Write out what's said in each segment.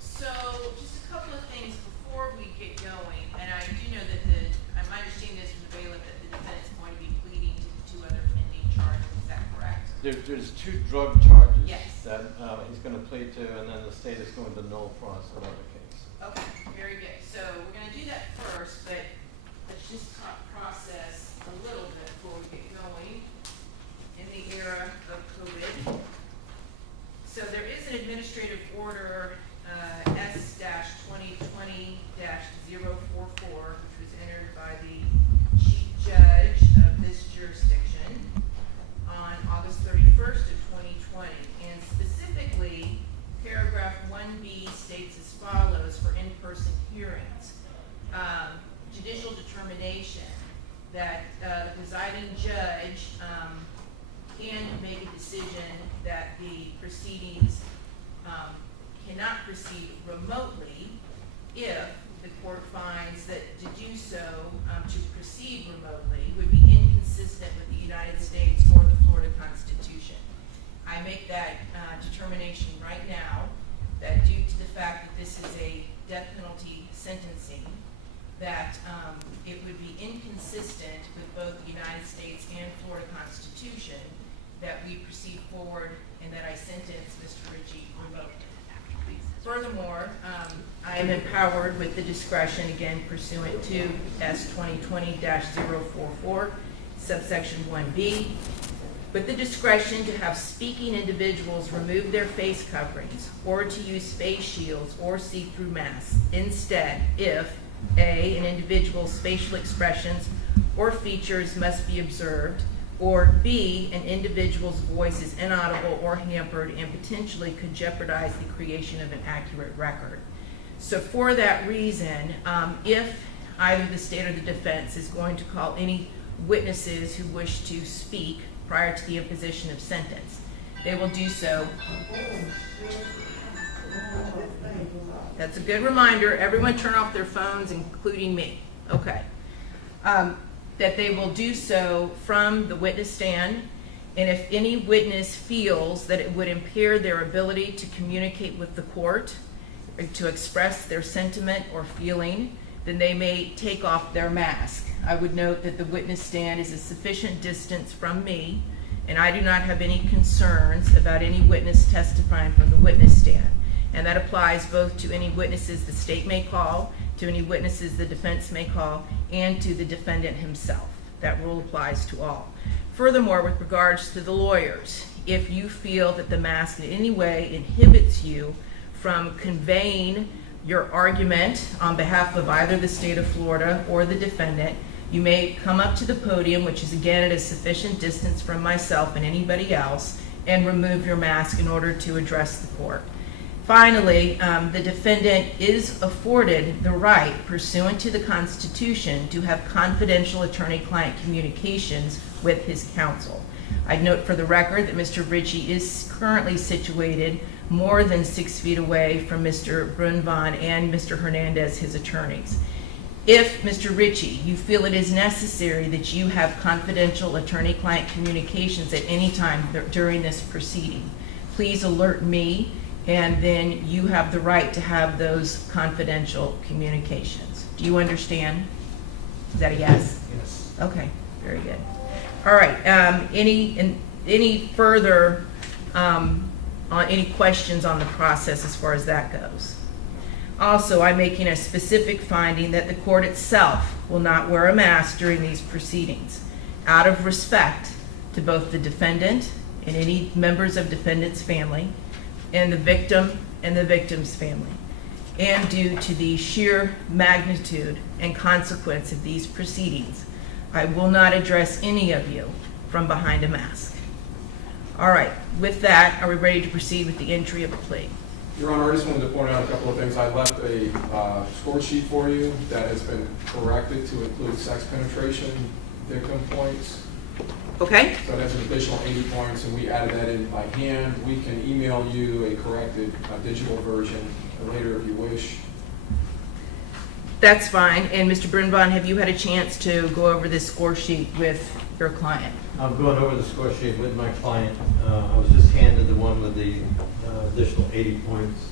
So just a couple of things before we get going, and I do know that my understanding is from the bailiff that the defendant's going to be pleading to the two other pending charges. Is that correct? There's 2 drug charges Yes. that he's going to plead to, and then the state is going to null for us another case. Okay, very good. So we're going to do that first, but let's just process a little bit before we get going in the era of COVID. So there is an administrative order S-2020-044, which was entered by the chief judge of this jurisdiction on August 31st of 2020. And specifically, paragraph 1B states as follows for in-person hearings. Judicial determination that the presiding judge can make a decision that the proceedings cannot proceed remotely if the court finds that to do so, to proceed remotely, would be inconsistent with the United States or the Florida Constitution. I make that determination right now that due to the fact that this is a death penalty sentencing, that it would be inconsistent with both the United States and Florida Constitution that we proceed forward and that I sentence Mr. Ritchie remotely. Furthermore, I am empowered with the discretion, again pursuant to S-2020-044, subsection 1B, with the discretion to have speaking individuals remove their face coverings or to use face shields or see-through masks instead if A, an individual's facial expressions or features must be observed, or B, an individual's voice is inaudible or hampered and potentially could jeopardize the creation of an accurate record. So for that reason, if either the state or the defense is going to call any witnesses who wish to speak prior to the imposition of sentence, they will do so. That's a good reminder. Everyone turn off their phones, including me. Okay. That they will do so from the witness stand, and if any witness feels that it would impair their ability to communicate with the court, or to express their sentiment or feeling, then they may take off their mask. I would note that the witness stand is a sufficient distance from me, and I do not have any concerns about any witness testifying from the witness stand. And that applies both to any witnesses the state may call, to any witnesses the defense may call, and to the defendant himself. That rule applies to all. Furthermore, with regards to the lawyers, if you feel that the mask in any way inhibits you from conveying your argument on behalf of either the state of Florida or the defendant, you may come up to the podium, which is again at a sufficient distance from myself and anybody else, and remove your mask in order to address the court. Finally, the defendant is afforded the right, pursuant to the Constitution, to have confidential attorney-client communications with his counsel. I'd note for the record that Mr. Ritchie is currently situated more than 6 feet away from Mr. Brunvon and Mr. Hernandez, his attorneys. If, Mr. Ritchie, you feel it is necessary that you have confidential attorney-client communications at any time during this proceeding, please alert me, and then you have the right to have those confidential communications. Do you understand? Is that a yes? Yes. Okay, very good. All right, any further, any questions on the process as far as that goes? Also, I'm making a specific finding that the court itself will not wear a mask during these proceedings, out of respect to both the defendant and any members of defendant's family, and the victim and the victim's family, and due to the sheer magnitude and consequence of these proceedings, I will not address any of you from behind a mask. All right, with that, are we ready to proceed with the entry of a plea? Your Honor, I just wanted to point out a couple of things. I left a score sheet for you that has been corrected to include sex penetration victim points. Okay. So that's an additional 80 points, and we added that in by hand. We can email you a corrected digital version later if you wish. That's fine. And Mr. Brinvon, have you had a chance to go over this score sheet with your client? I'm going over the score sheet with my client. I was just handed the one with the additional 80 points.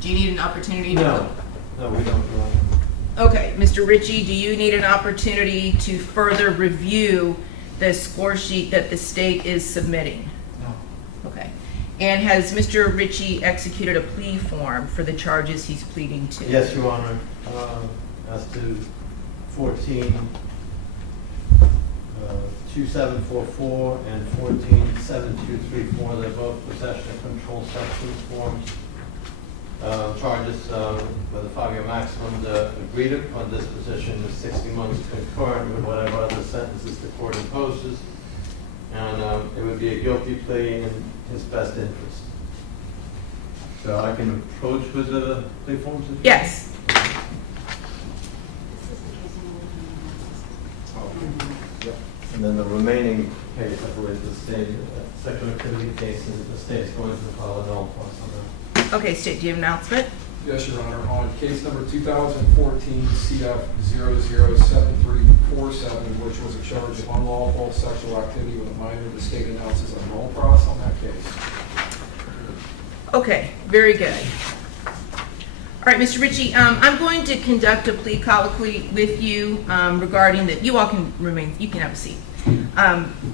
Do you need an opportunity to? No, we don't. Okay, Mr. Ritchie, do you need an opportunity to further review the score sheet that the state is submitting? No. Okay. And has Mr. Ritchie executed a plea form for the charges he's pleading to? Yes, Your Honor. As to 2744 and 147234, they're both possession of controlled substance forms. Charges with a 5-year maximum. The agreed upon disposition is 60 months concurrent with whatever other sentences the court imposes. And it would be a guilty plea in his best interest. So I can approach with the plea forms? Yes. And then the remaining case, I believe, the state, sexual activity cases, the state is going to file a null clause on that. Okay, State, do you have an announcement? Yes, Your Honor. On case number 2014 CF 007347, which was a charge of unlawful sexual activity with a minor, the state announces a null clause on that case. Okay, very good. All right, Mr. Ritchie, I'm going to conduct a plea colloquy with you regarding that. You all can remain, you can have a seat.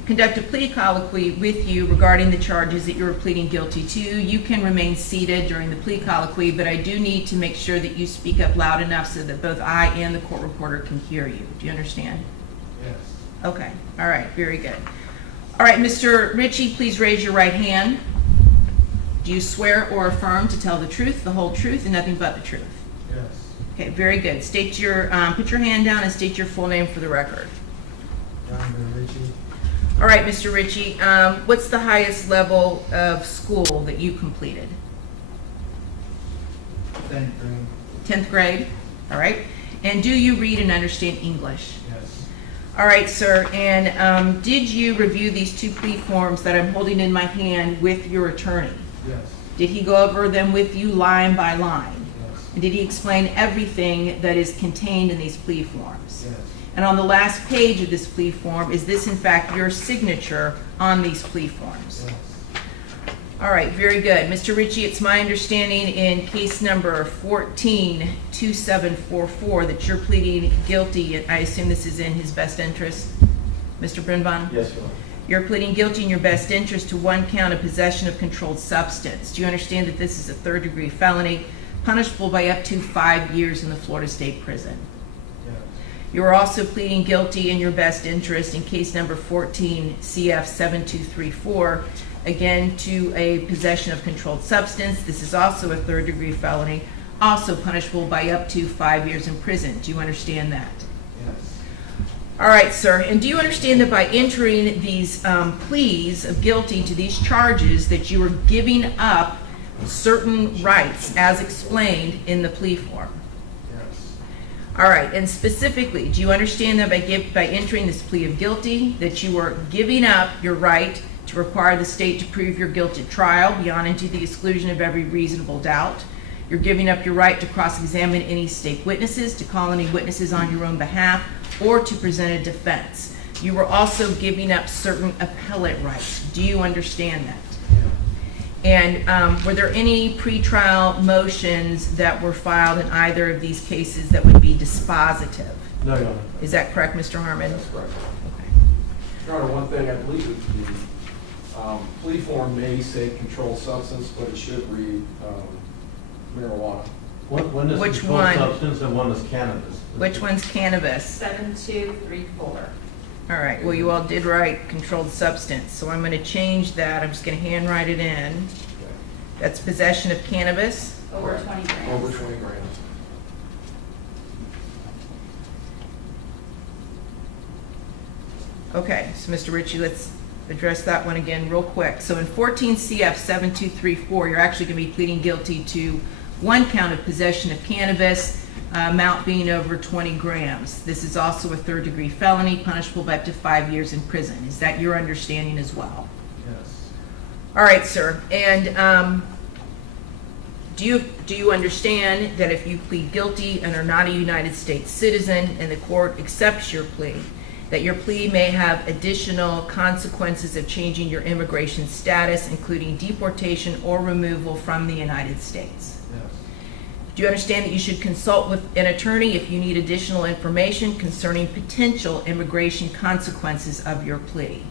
Conduct a plea colloquy with you regarding the charges that you're pleading guilty to. You can remain seated during the plea colloquy, but I do need to make sure that you speak up loud enough so that both I and the court reporter can hear you. Do you understand? Yes. Okay, all right, very good. All right, Mr. Ritchie, please raise your right hand. Do you swear or affirm to tell the truth, the whole truth, and nothing but the truth? Yes. Okay, very good. State your, put your hand down and state your full name for the record. Granville Ritchie. All right, Mr. Ritchie, what's the highest level of school that you completed? 10th grade. 10th grade, all right. And do you read and understand English? Yes. All right, sir, and did you review these two plea forms that I'm holding in my hand with your attorney? Yes. Did he go over them with you line by line? Yes. And did he explain everything that is contained in these plea forms? Yes. And on the last page of this plea form, is this in fact your signature on these plea forms? Yes. All right, very good. Mr. Ritchie, it's my understanding in case number 142744 that you're pleading guilty, and I assume this is in his best interest, Mr. Brinvon? Yes, Your Honor. You're pleading guilty in your best interest to one count of possession of controlled substance. Do you understand that this is a third-degree felony, punishable by up to 5 years in the Florida State Prison? Yes. You are also pleading guilty in your best interest in case number 14 CF 7234, again to a possession of controlled substance. This is also a third-degree felony, also punishable by up to 5 years in prison. Do you understand that? Yes. All right, sir. And do you understand that by entering these pleas of guilty to these charges that you are giving up certain rights as explained in the plea form? Yes. All right, and specifically, do you understand that by entering this plea of guilty that you are giving up your right to require the state to prove your guilt at trial beyond and to the exclusion of every reasonable doubt? You're giving up your right to cross-examine any state witnesses, to call any witnesses on your own behalf, or to present a defense. You were also giving up certain appellate rights. Do you understand that? Yeah. And were there any pretrial motions that were filed in either of these cases that would be dispositive? No, Your Honor. Is that correct, Mr. Harmon? That's correct. Okay. Your Honor, one thing I believe is the plea form may say controlled substance, but it should read marijuana. One is Which controlled one? substance and one is cannabis. Which one's cannabis? 7234. All right, well, you all did write controlled substance, so I'm going to change that. I'm just going to handwrite it in. That's possession of cannabis. Over Correct. 20 grams. Over 20 grams. Okay, so Mr. Ritchie, let's address that one again real quick. So in 14 CF 7234, you're actually going to be pleading guilty to one count of possession of cannabis, amount being over 20 grams. This is also a third-degree felony, punishable by up to 5 years in prison. Is that your understanding as well? Yes. All right, sir. And Do you understand that if you plead guilty and are not a United States citizen and the court accepts your plea, that your plea may have additional consequences of changing your immigration status, including deportation or removal from the United States? Yes. Do you understand that you should consult with an attorney if you need additional information concerning potential immigration consequences of your plea?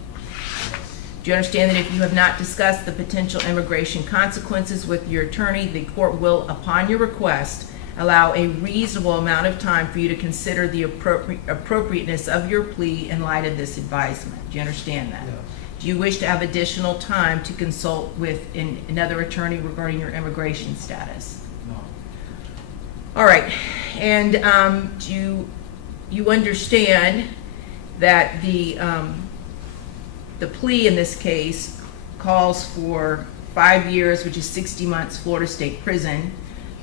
Do you understand that if you have not discussed the potential immigration consequences with your attorney, the court will, upon your request, allow a reasonable amount of time for you to consider the appropriateness of your plea in light of this advisement? Do you understand that? Yes. Do you wish to have additional time to consult with another attorney regarding your immigration status? No. All right, and do you understand that the plea in this case calls for 5 years, which is 60 months, Florida State Prison,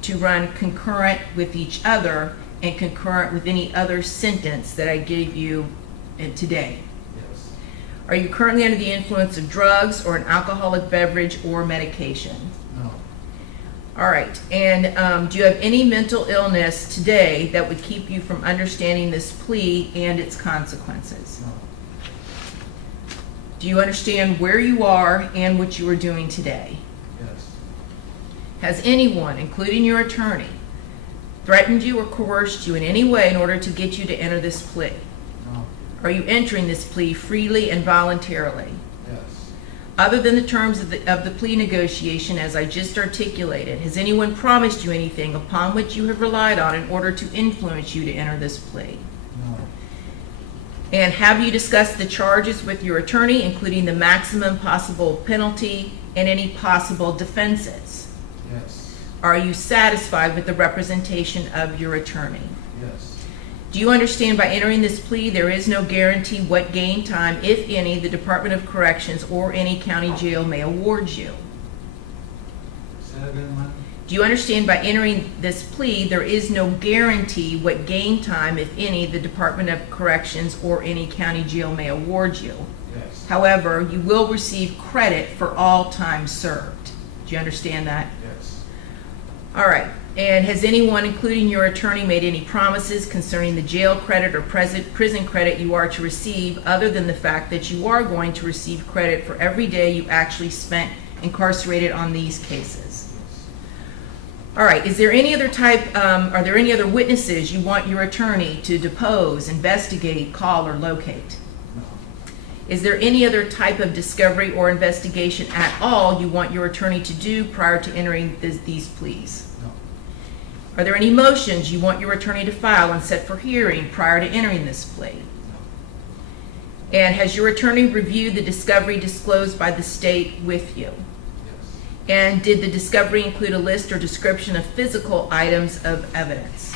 to run concurrent with each other and concurrent with any other sentence that I gave you today? Yes. Are you currently under the influence of drugs or an alcoholic beverage or medication? No. All right, and do you have any mental illness today that would keep you from understanding this plea and its consequences? No. Do you understand where you are and what you are doing today? Yes. Has anyone, including your attorney, threatened you or coerced you in any way in order to get you to enter this plea? No. Are you entering this plea freely and voluntarily? Yes. Other than the terms of the plea negotiation, as I just articulated, has anyone promised you anything upon which you have relied on in order to influence you to enter this plea? No. And have you discussed the charges with your attorney, including the maximum possible penalty and any possible defenses? Yes. Are you satisfied with the representation of your attorney? Yes. Do you understand by entering this plea there is no guarantee what gain time, if any, the Department of Corrections or any county jail may award you? Say that again, ma'am? Do you understand by entering this plea there is no guarantee what gain time, if any, the Department of Corrections or any county jail may award you? Yes. However, you will receive credit for all time served. Do you understand that? Yes. All right. And has anyone, including your attorney, made any promises concerning the jail credit or prison credit you are to receive, other than the fact that you are going to receive credit for every day you actually spent incarcerated on these cases? All right. Is there any other are there any other witnesses you want your attorney to depose, investigate, call, or locate? No. Is there any other type of discovery or investigation at all you want your attorney to do prior to entering these pleas? No. Are there any motions you want your attorney to file and set for hearing prior to entering this plea? No. And has your attorney reviewed the discovery disclosed by the state with you? Yes. And did the discovery include a list or description of physical items of evidence?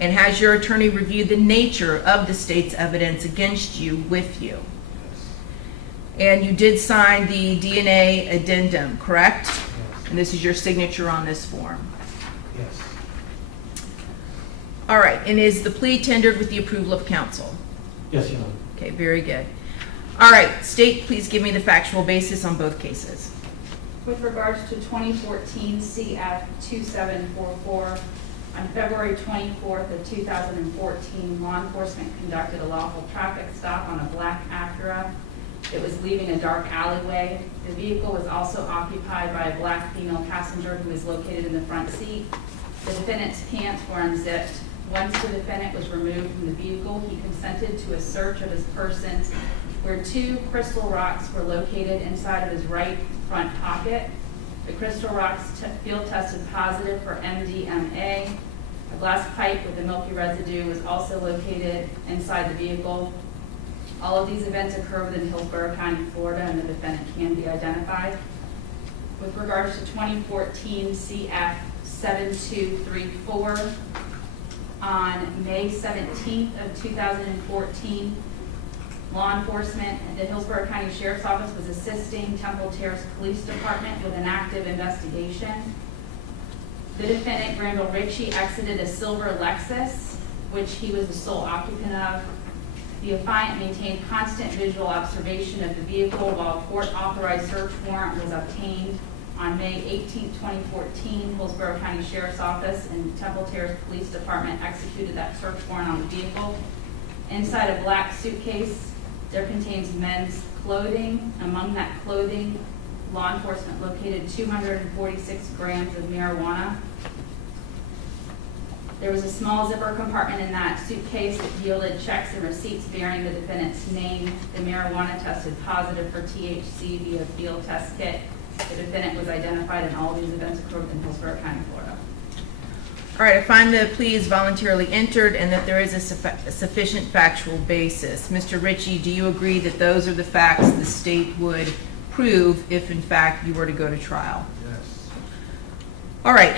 And has your attorney reviewed the nature of the state's evidence against you with you? Yes. And you did sign the DNA addendum, correct? Yes. And this is your signature on this form. Yes. All right, and is the plea tendered with the approval of counsel? Yes, Your Honor. Okay, very good. All right, state, please give me the factual basis on both cases. With regards to 2014 CF 2744, on February 24th of 2014, law enforcement conducted a lawful traffic stop on a black Acura. It was leaving a dark alleyway. The vehicle was also occupied by a black female passenger who was located in the front seat. The defendant's pants were unzipped. Once the defendant was removed from the vehicle, he consented to a search of his person, where 2 crystal rocks were located inside of his right front pocket. The crystal rocks field tested positive for MDMA. A glass pipe with a milky residue was also located inside the vehicle. All of these events occur within Hillsborough County, Florida, and the defendant can be identified. With regards to 2014 CF 7234, on May 17th of 2014, law enforcement at the Hillsborough County Sheriff's Office was assisting Temple Terrace Police Department with an active investigation. The defendant, Granville Ritchie, exited a silver Lexus, which he was the sole occupant of. The affiant maintained constant visual observation of the vehicle while a court-authorized search warrant was obtained. On May 18, 2014, Hillsborough County Sheriff's Office and Temple Terrace Police Department executed that search warrant on the vehicle. Inside a black suitcase, there contains men's clothing. Among that clothing, law enforcement located 246 grams of marijuana. There was a small zipper compartment in that suitcase that yielded checks and receipts bearing the defendant's name. The marijuana tested positive for THC via field test kit. The defendant was identified, and all these events occurred in Hillsborough County, Florida. All right, I find the plea is voluntarily entered and that there is a sufficient factual basis. Mr. Ritchie, do you agree that those are the facts the state would prove if in fact you were to go to trial? Yes. All right,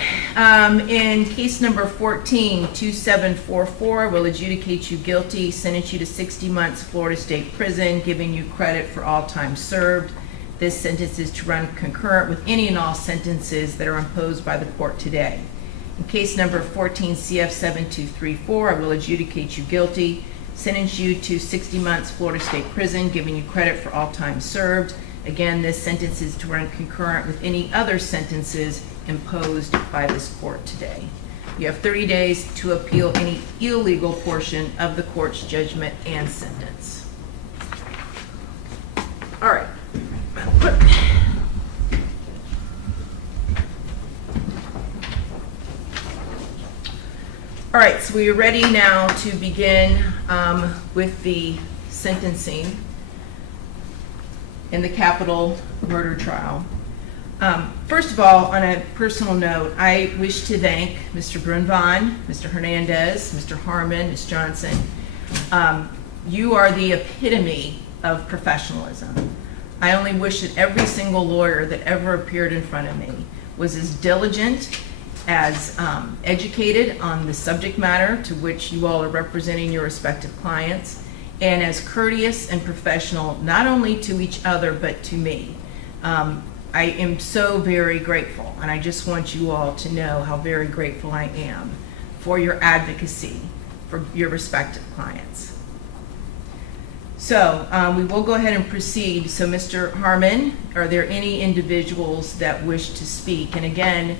in case number 14-2744, will adjudicate you guilty, sentence you to 60 months Florida State Prison, giving you credit for all time served. This sentence is to run concurrent with any and all sentences that are imposed by the court today. In case number 14 CF 7234, I will adjudicate you guilty, sentence you to 60 months Florida State Prison, giving you credit for all time served. Again, this sentence is to run concurrent with any other sentences imposed by this court today. You have 30 days to appeal any illegal portion of the court's judgment and sentence. All right. All right, so we are ready now to begin with the sentencing in the capital murder trial. First of all, on a personal note, I wish to thank Mr. Brunvon, Mr. Hernandez, Mr. Harmon, Ms. Johnson. You are the epitome of professionalism. I only wish that every single lawyer that ever appeared in front of me was as diligent, as educated on the subject matter to which you all are representing your respective clients, and as courteous and professional, not only to each other, but to me. I am so very grateful, and I just want you all to know how very grateful I am for your advocacy for your respective clients. So we will go ahead and proceed. So Mr. Harmon, are there any individuals that wish to speak? And again,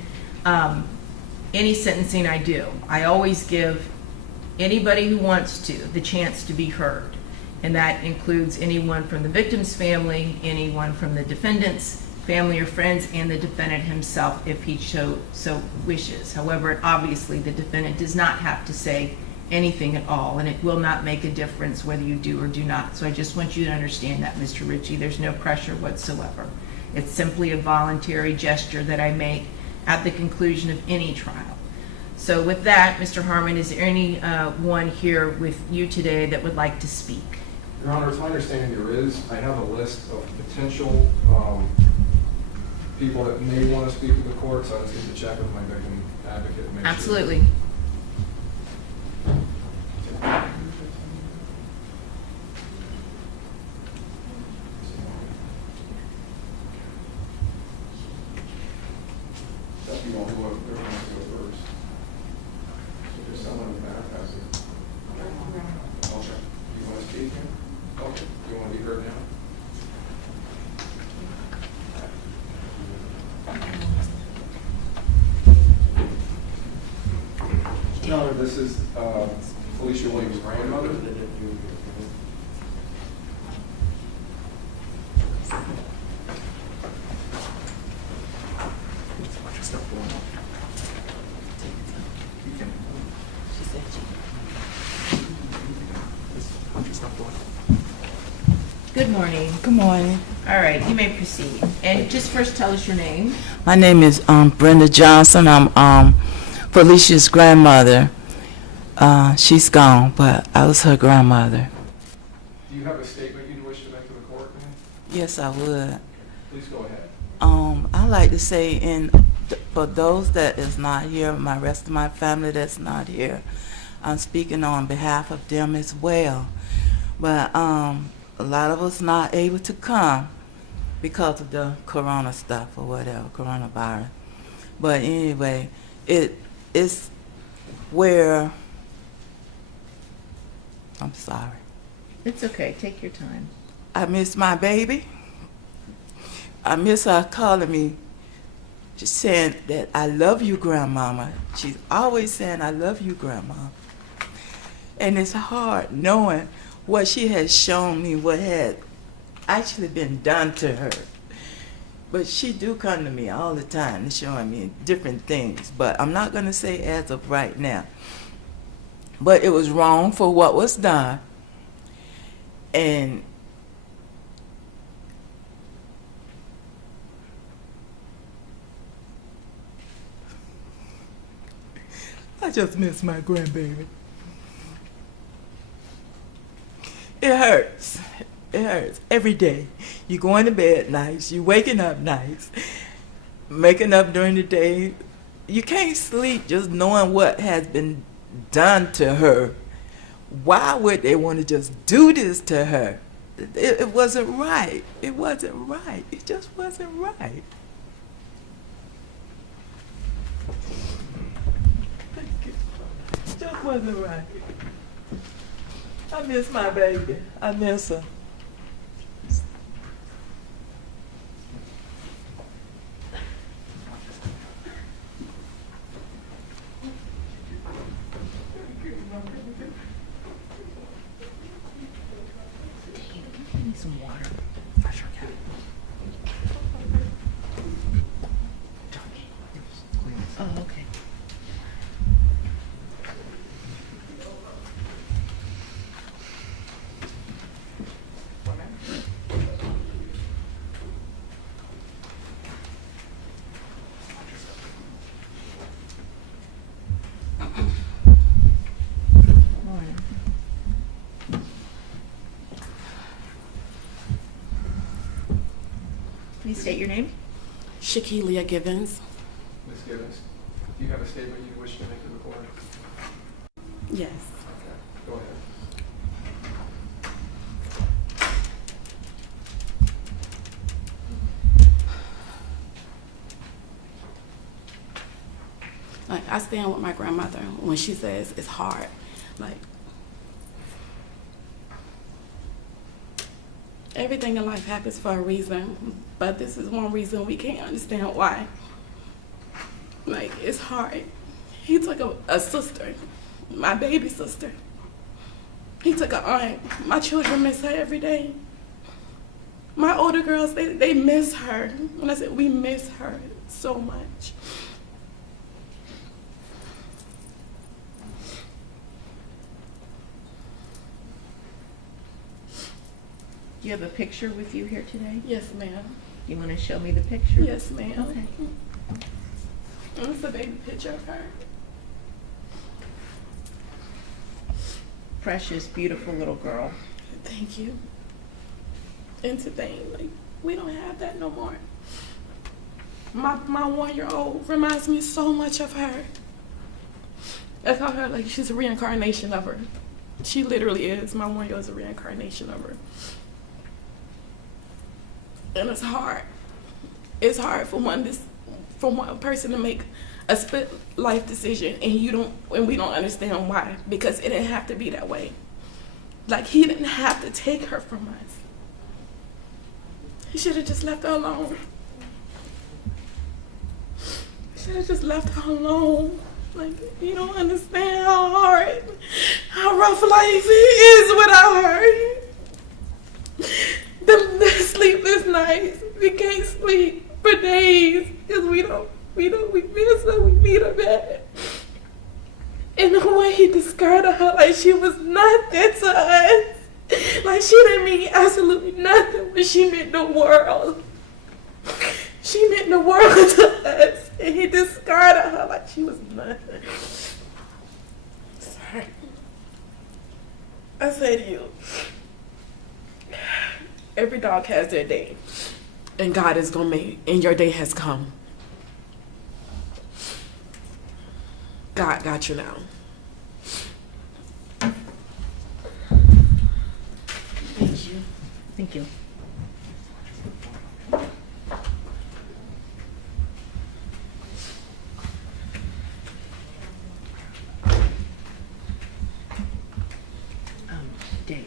any sentencing I do, I always give anybody who wants to the chance to be heard. And that includes anyone from the victim's family, anyone from the defendant's family or friends, and the defendant himself if he so wishes. However, obviously the defendant does not have to say anything at all, and it will not make a difference whether you do or do not. So I just want you to understand that, Mr. Ritchie. There's no pressure whatsoever. It's simply a voluntary gesture that I make at the conclusion of any trial. So with that, Mr. Harmon, is there anyone here with you today that would like to speak? Your Honor, it's my understanding there is. I have a list of potential people that may want to speak to the court, so I just need to check with my victim advocate and make sure. Absolutely. You want to go first? So there's someone in the back has it. Okay. You want to speak? Okay. You want to be heard now? Your Honor, this is Felecia Williams' grandmother. Good morning. Good morning. All right, you may proceed. And just first tell us your name. My name is Brenda Johnson. I'm Felicia's grandmother. She's gone, but I was her grandmother. Do you have a statement you'd wish to make to the court, ma'am? Yes, I would. Please go ahead. I like to say, for those that is not here, my rest of my family that's not here, I'm speaking on behalf of them as well. But a lot of us not able to come because of the corona stuff or whatever, coronavirus. But anyway, it's where, I'm sorry. It's okay, take your time. I miss my baby. I miss her calling me She's saying that I love you, grandmama. She's always saying I love you, grandma. And it's hard knowing what she has shown me, what had actually been done to her. But she do come to me all the time and showing me different things. But I'm not going to say as of right now. But it was wrong for what was done. And I just miss my grandbaby. It hurts. It hurts every day. You going to bed nice. You waking up nice. Making up during the day. You can't sleep just knowing what has been done to her. Why would they want to just do this to her? It wasn't right. It wasn't right. It just wasn't right. It just wasn't right. I miss my baby. I miss her. Give me some water. Oh, okay. Please state your name. Shakelia Givens. Ms. Gibbons, do you have a statement you wish to make to the court? Yes. Okay, go ahead. Like, I stand with my grandmother when she says it's hard. Like, everything in life happens for a reason, but this is one reason we can't understand why. Like, it's hard. He took a sister, my baby sister. He took an aunt. My children miss her every day. My older girls, they miss her. When I said we miss her so much. Do you have a picture with you here today? Yes, ma'am. You want to show me the picture? Yes, ma'am. Okay. It's a baby picture of her. Precious, beautiful little girl. Thank you. And to think, like, we don't have that no more. My 1-year-old reminds me so much of her. I call her like she's a reincarnation of her. She literally is. My 1-year-old is a reincarnation of her. And it's hard. It's hard for one person to make a split life decision and we don't understand why, because it didn't have to be that way. Like, he didn't have to take her from us. He should have just left her alone. Should have just left her alone. Like, you don't understand how hard, how rough life is without her. The sleepless nights, we can't sleep for days because we miss her, we need her back. And the way he discarded her like she was nothing to us. Like, she didn't mean absolutely nothing, but she meant the world. She meant the world to us, and he discarded her like she was nothing. Sorry. I say to you, every dog has their day, and God is gonna make, and your day has come. God got you now. Thank you. Thank you. Dave.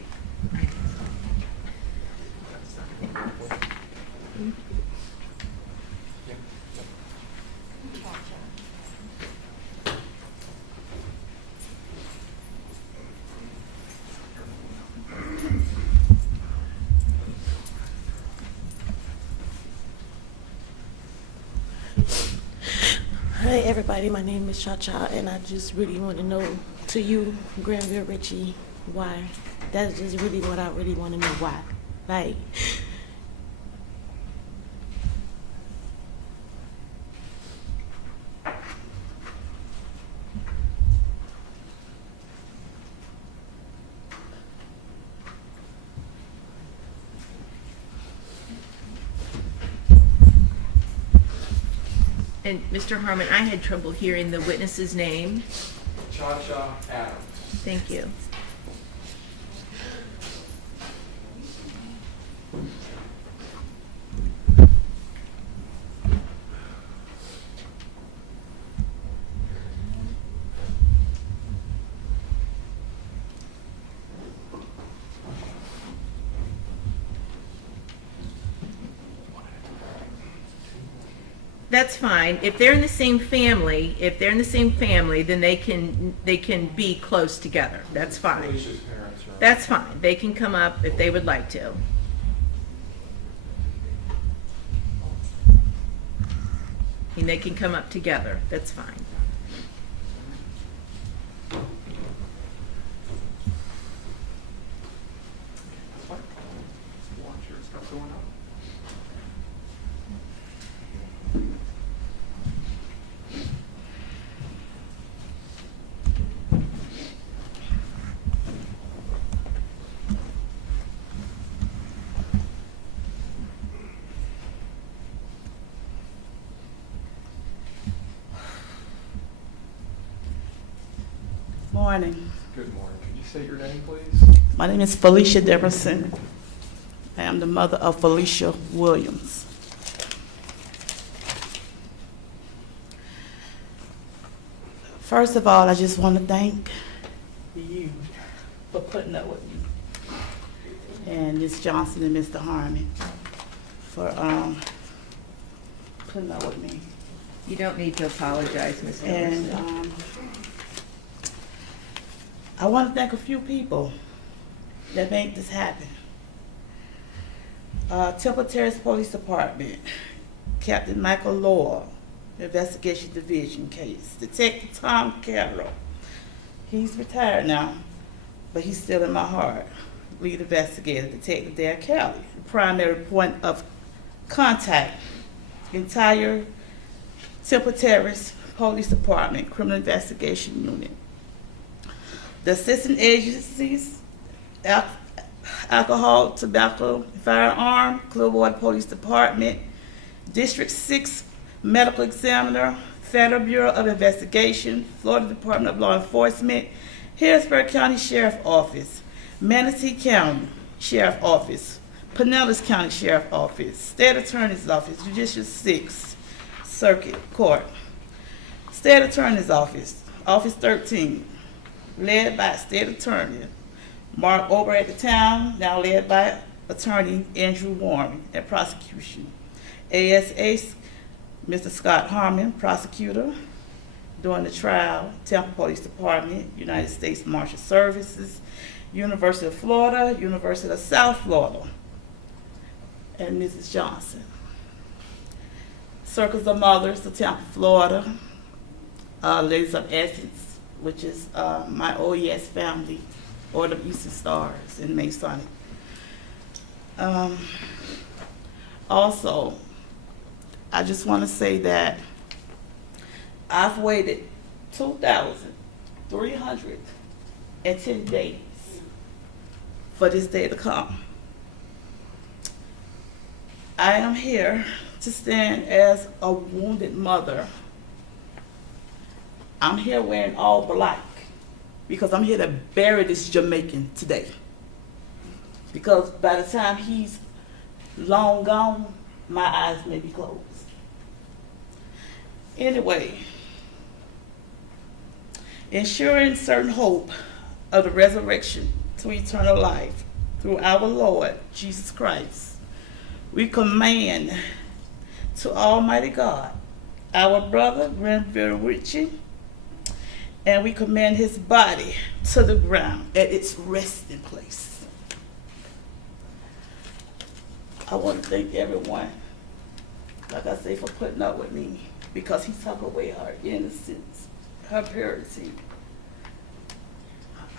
Hey everybody, my name is Cha Cha, and I just really want to know to you, Granville Ritchie, why. That's just really what I really want to know, why. Like, And Mr. Harmon, I had trouble hearing the witness's name. Cha-Cha Adams. Thank you. That's fine. If they're in the same family, then they can be close together. That's fine. Felicia's parents are. That's fine. They can come up if they would like to. And they can come up together. That's fine. That's fine. Watch your stuff going on. Morning. Good morning. Could you say your name, please? My name is Felicia Deberson. I am the mother of Felecia Williams. First of all, I just want to thank you for putting up with me, and Ms. Johnson and Mr. Harmon for putting up with me. You don't need to apologize, Ms. And Deberson. I want to thank a few people that made this happen. Temple Terrace Police Department, Captain Michael Lowell, Investigation Division case. Detective Tom Carroll, he's retired now, but he's still in my heart. Lead investigator, Detective Dare Kelly, the primary point of contact. Entire Temple Terrace Police Department, Criminal Investigation Unit. The assistant agencies, Alcohol, Tobacco, Firearm, Clearwater Police Department, District 6 Medical Examiner, Federal Bureau of Investigation, Florida Department of Law Enforcement, Harrisburg County Sheriff Office, Manatee County Sheriff Office, Pinellas County Sheriff Office, State Attorney's Office, Judicial 6 Circuit Court, State Attorney's Office, Office 13, led by State Attorney Mark Ober at the time, now led by Attorney Andrew Warren at prosecution. ASA, Mr. Scott Harmon, prosecutor. During the trial, Tampa Police Department, United States Marshal Services, University of Florida, University of South Florida, and Mrs. Johnson. Circles of Mothers of Tampa, Florida, Ladies of Essence, which is my OES family, Order of Eastern Stars in Masonic. Also, I just want to say that I've waited 2,310 days for this day to come. I am here to stand as a wounded mother. I'm here wearing all black because I'm here to bury this Jamaican today. Because by the time he's long gone, my eyes may be closed. Anyway, ensuring certain hope of the resurrection to eternal life through our Lord Jesus Christ, we command to Almighty God, our brother Granville Ritchie, and we command his body to the ground at its resting place. I want to thank everyone, like I say, for putting up with me. because he took away her innocence, her purity,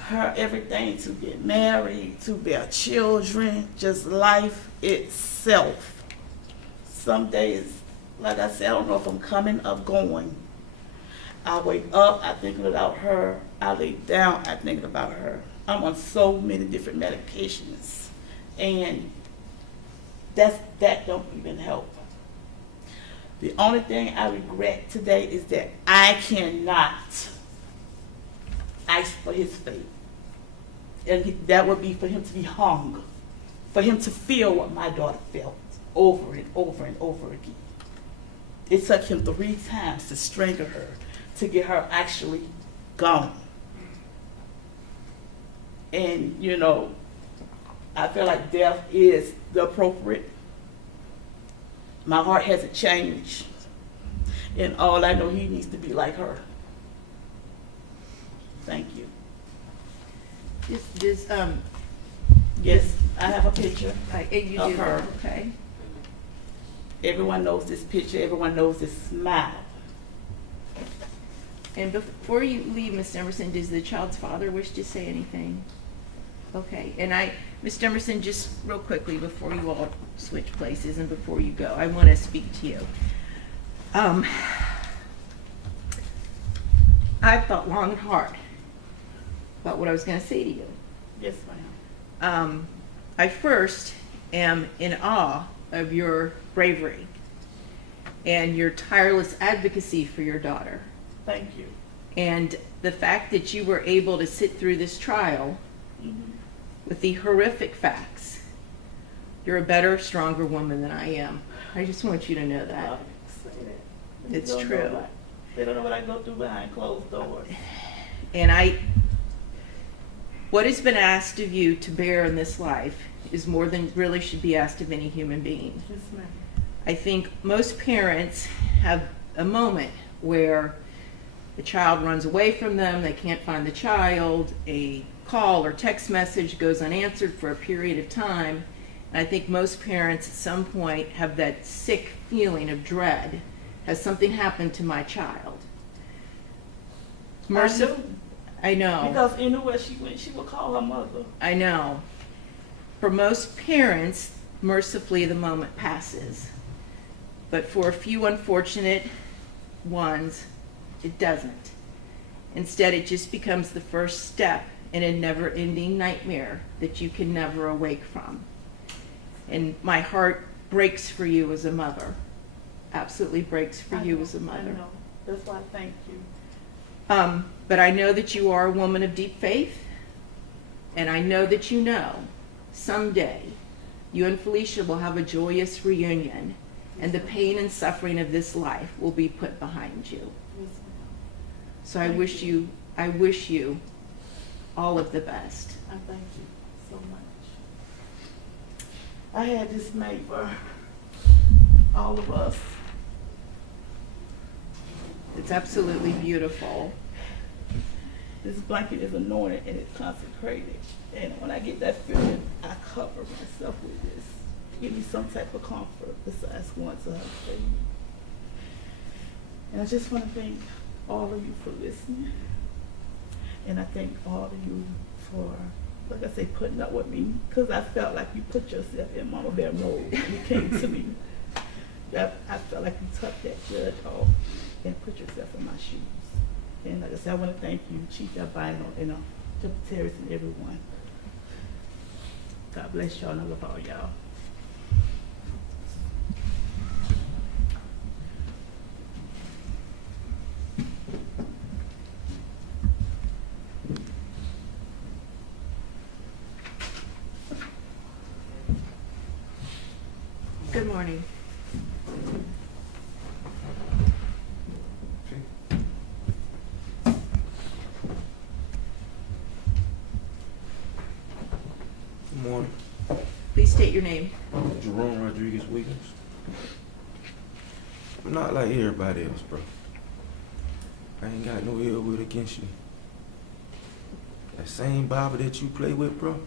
her everything, to get married, to bear children, just life itself. Some days, like I said, I don't know if I'm coming or going. I wake up, I think about her. I lay down, I think about her. I'm on so many different medications, and that don't even help. The only thing I regret today is that I cannot ask for his fate. And that would be for him to be hung, for him to feel what my daughter felt over and over and over again. It took him 3 times to strangle her, to get her actually gone. And, you know, I feel like death is the appropriate. My heart hasn't changed. And all I know, he needs to be like her. Thank you. Yes, I have a picture You of do, her. okay. Everyone knows this picture. Everyone knows this smile. And before you leave, Ms. Emerson, does the child's father wish to say anything? Okay, and Ms. Emerson, just real quickly before you all switch places and before you go, I want to speak to you. I thought long and hard about what I was going to say to you. Yes, ma'am. I first am in awe of your bravery and your tireless advocacy for your daughter. Thank you. And the fact that you were able to sit through this trial with the horrific facts. You're a better, stronger woman than I am. I just want you to know that. Say that. It's They don't true. know they don't know what I go through behind closed doors. And what has been asked of you to bear in this life is more than really should be asked of any human being. Yes, ma'am. I think most parents have a moment where the child runs away from them, they can't find the child, a call or text message goes unanswered for a period of time. And I think most parents at some point have that sick feeling of dread. Has something happened to my child? I know. Because anywhere she went, she would call her mother. I know. For most parents, mercifully the moment passes. But for a few unfortunate ones, it doesn't. Instead, it just becomes the first step in a never-ending nightmare that you can never awake from. And my heart breaks for you as a mother. Absolutely breaks for you as a mother. I know. That's why I thank you. But I know that you are a woman of deep faith, and I know that you know someday you and Felicia will have a joyous reunion, and the pain and suffering of this life will be put behind you. Yes, ma'am. So I wish you all of the best. I thank you so much. I had this made for all of us. It's absolutely beautiful. This blanket is anointed and it's consecrated. And when I get that feeling, I cover myself with this. Give me some type of comfort besides once I have faith. And I just want to thank all of you for listening. And I thank all of you for, like I say, putting up with me. Because I felt like you put yourself in Mama Bear mode when you came to me. I felt like you took that judge off and put yourself in my shoes. And like I said, I want to thank you, Chief Albino, and Terrence and everyone. God bless y'all, and I love all y'all. Good morning. Good morning. Please state your name. Jerome Rodriguez Williams. I'm not like everybody else, bro. I ain't got no ill will against you. That same Bible that you play with, bro,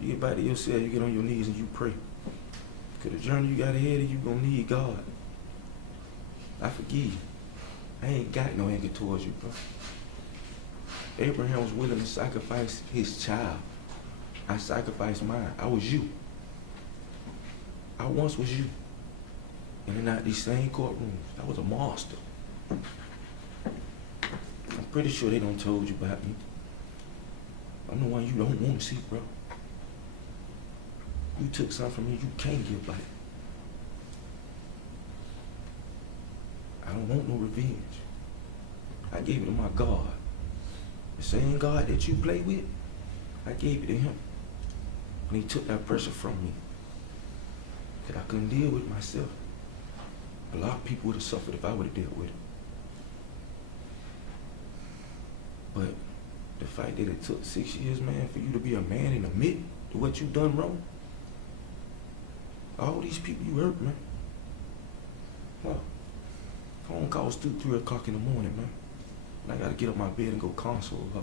you get back to yourself, you get on your knees and you pray. Because the journey you got ahead of you, gonna need God. I forgive you. I ain't got no anger towards you, bro. Abraham was willing to sacrifice his child. I sacrificed mine. I was you. I once was you. And in out these same courtrooms, I was a monster. I'm pretty sure they don't told you about me. I'm the one you don't want to see, bro. You took something from me you can't give back. I don't want no revenge. I gave it to my God. The same God that you play with, I gave it to him. And he took that pressure from me. Because I couldn't deal with myself. A lot of people would have suffered if I would have dealt with it. But the fact that it took 6 years, man, for you to be a man and admit to what you done wrong. All these people you hurt, man. Well, phone calls 2, 3 o'clock in the morning, man. And I gotta get up my bed and go console her.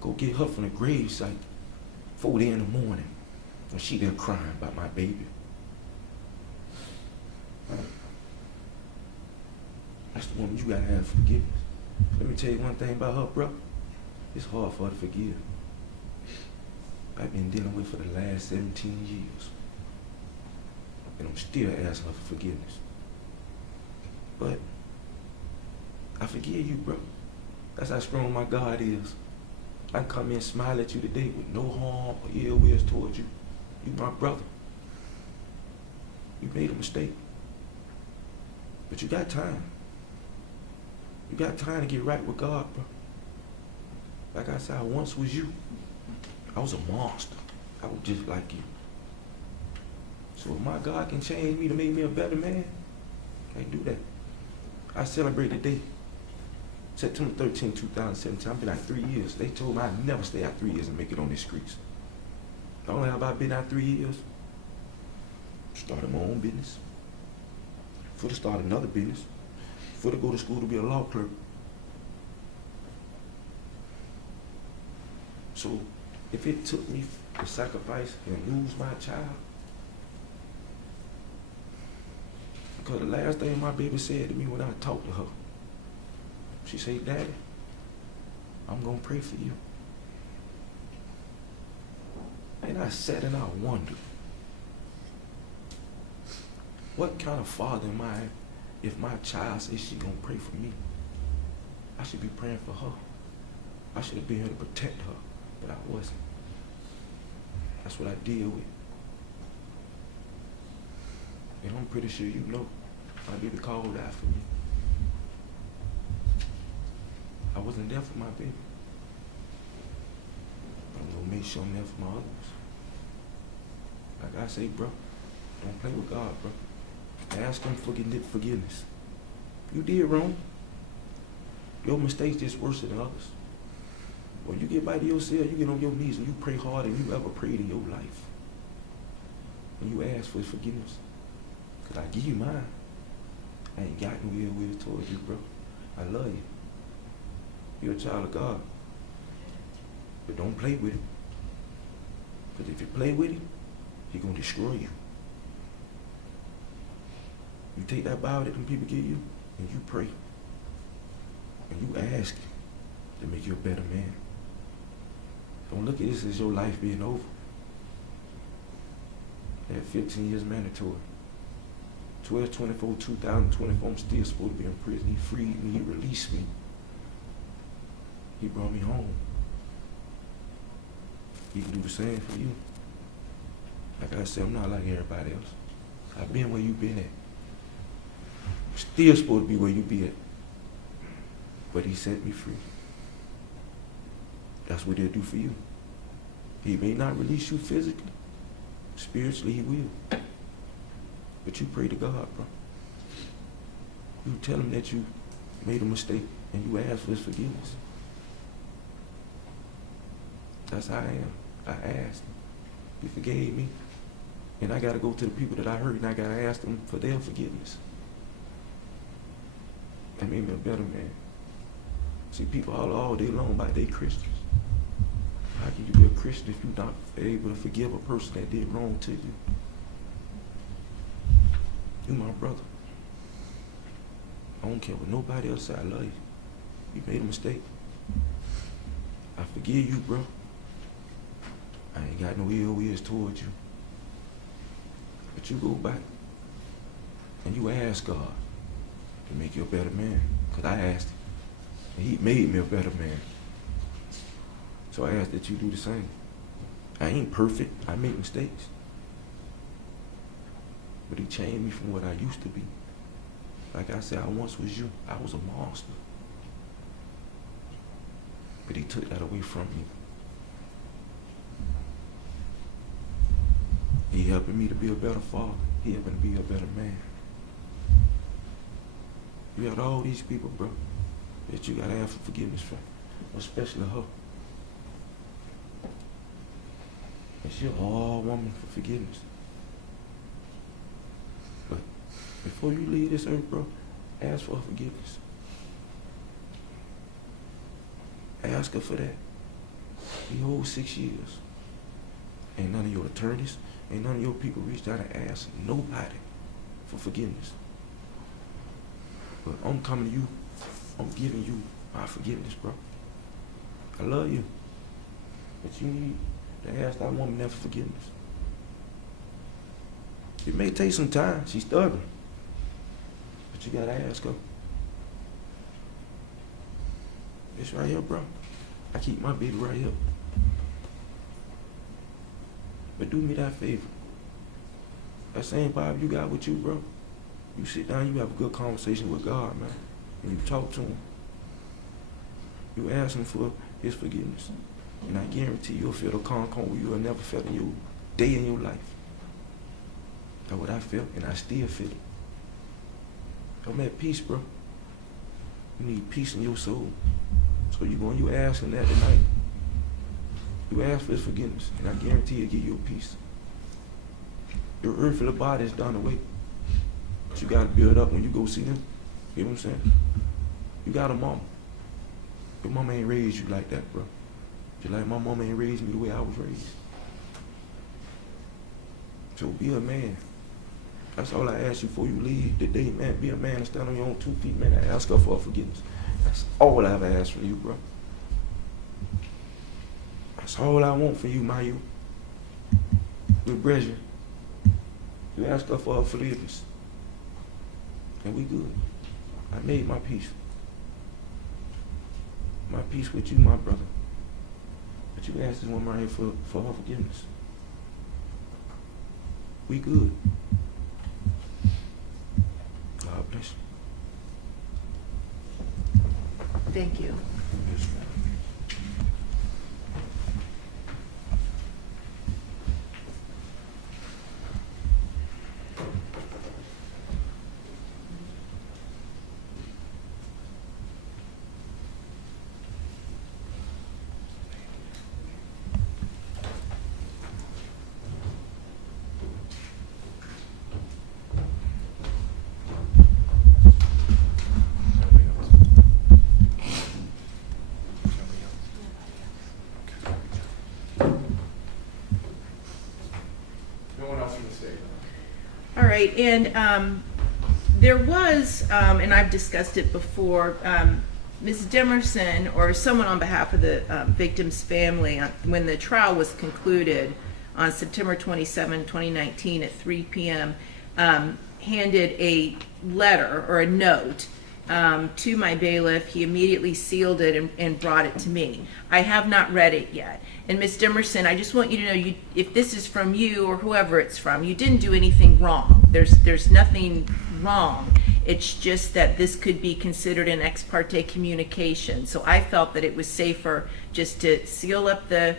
Go get her from the grave site 4 in the morning when she there crying about my baby. That's the woman you gotta have forgiveness. Let me tell you one thing about her, bro. It's hard for her to forgive. I've been dealing with for the last 17 years. And I'm still asking her for forgiveness. But I forgive you, bro. That's how strong my God is. I can come in and smile at you today with no harm or ill will towards you. You my brother. You made a mistake. But you got time. You got time to get right with God, bro. Like I said, I once was you. I was a monster. I was just like you. So if my God can change me to make me a better man, I can do that. I celebrate today, September 13, 2017. I've been out 3 years. They told me I'd never stay out 3 years and make it on these streets. Not only have I been out 3 years, started my own business, for to start another business, for to go to school to be a law clerk. So if it took me to sacrifice and lose my child, because the last thing my baby said to me when I talked to her, she said, "Daddy, I'm gonna pray for you." And I sat and I wondered, what kind of father am I if my child says she's gonna pray for me? I should be praying for her. I should have been here to protect her, but I wasn't. That's what I deal with. And I'm pretty sure you know my baby called out for me. I wasn't there for my baby. But I'm gonna make sure I'm there for my others. Like I say, bro, don't play with God, bro. Ask him for forgiveness. You did wrong. Your mistakes just worse than others. When you get by to yourself, you get on your knees and you pray harder than you ever prayed in your life. And you ask for forgiveness. Because I give you mine. I ain't got no ill will towards you, bro. I love you. You're a child of God. But don't play with him. Because if you play with him, he's going to destroy you. You take that Bible that them people give you, and you pray. And you ask him to make you a better man. Don't look at this as your life being over. I had 15 years mandatory. 12/24, 2024, I'm still supposed to be in prison. He freed me, he released me. He brought me home. He can do the same for you. Like I said, I'm not like everybody else. I've been where you been at. I'm still supposed to be where you be at. But he set me free. That's what he'll do for you. He may not release you physically. Spiritually, he will. But you pray to God, bro. You tell him that you made a mistake and you ask for his forgiveness. That's how I am. I asked him. He forgave me. And I got to go to the people that I hurt and I got to ask them for their forgiveness. That made me a better man. See, people all day long about they Christians. How can you be a Christian if you're not able to forgive a person that did wrong to you? You my brother. I don't care what nobody else say. I love you. You made a mistake. I forgive you, bro. I ain't got no ill wills towards you. But you go back and you ask God to make you a better man. Because I asked him. And he made me a better man. So I ask that you do the same. I ain't perfect. I make mistakes. But he changed me from what I used to be. Like I said, I once was you. I was a monster. But he took that away from me. He helping me to be a better father. He helping me to be a better man. You got all these people, bro, that you gotta ask for forgiveness from, especially her. And she a hard woman for forgiveness. But before you leave this earth, bro, ask for her forgiveness. Ask her for that. The whole 6 years. Ain't none of your attorneys, ain't none of your people reached out and asked nobody for forgiveness. But I'm coming to you. I'm giving you my forgiveness, bro. I love you. But you need to ask that woman that for forgiveness. It may take some time. She's stubborn. But you gotta ask her. It's right here, bro. I keep my baby right here. But do me that favor. That same Bible you got with you, bro. You sit down, you have a good conversation with God, man. And you talk to him. You ask him for his forgiveness. And I guarantee you'll feel the calm where you have never felt in your day in your life. That's what I felt, and I still feel it. I'm at peace, bro. You need peace in your soul. So you ask him that tonight. You ask for his forgiveness, and I guarantee he'll give you a peace. Your earthly body is done away. But you gotta build up when you go see them. You know what I'm saying? You got a mama. Your mama ain't raised you like that, bro. Just like my mama ain't raised me the way I was raised. So be a man. That's all I ask you before you leave today, man. Be a man and stand on your own 2 feet, man, and ask her for forgiveness. That's all I ever ask from you, bro. That's all I want from you, Mayu. With brethren. You ask her for her forgiveness. And we good. I made my peace. My peace with you, my brother. But you ask this woman right here for her forgiveness. We good. God bless you. Thank you. Yes, ma'am. No one else from the state. All right, and there was, and I've discussed it before, Ms. Deberson or someone on behalf of the victim's family, when the trial was concluded on September 27, 2019 at 3 p.m., handed a letter or a note to my bailiff. He immediately sealed it and brought it to me. I have not read it yet. And Ms. Deberson, I just want you to know, if this is from you or whoever it's from, you didn't do anything wrong. There's nothing wrong. It's just that this could be considered an ex parte communication. So I felt that it was safer just to seal up the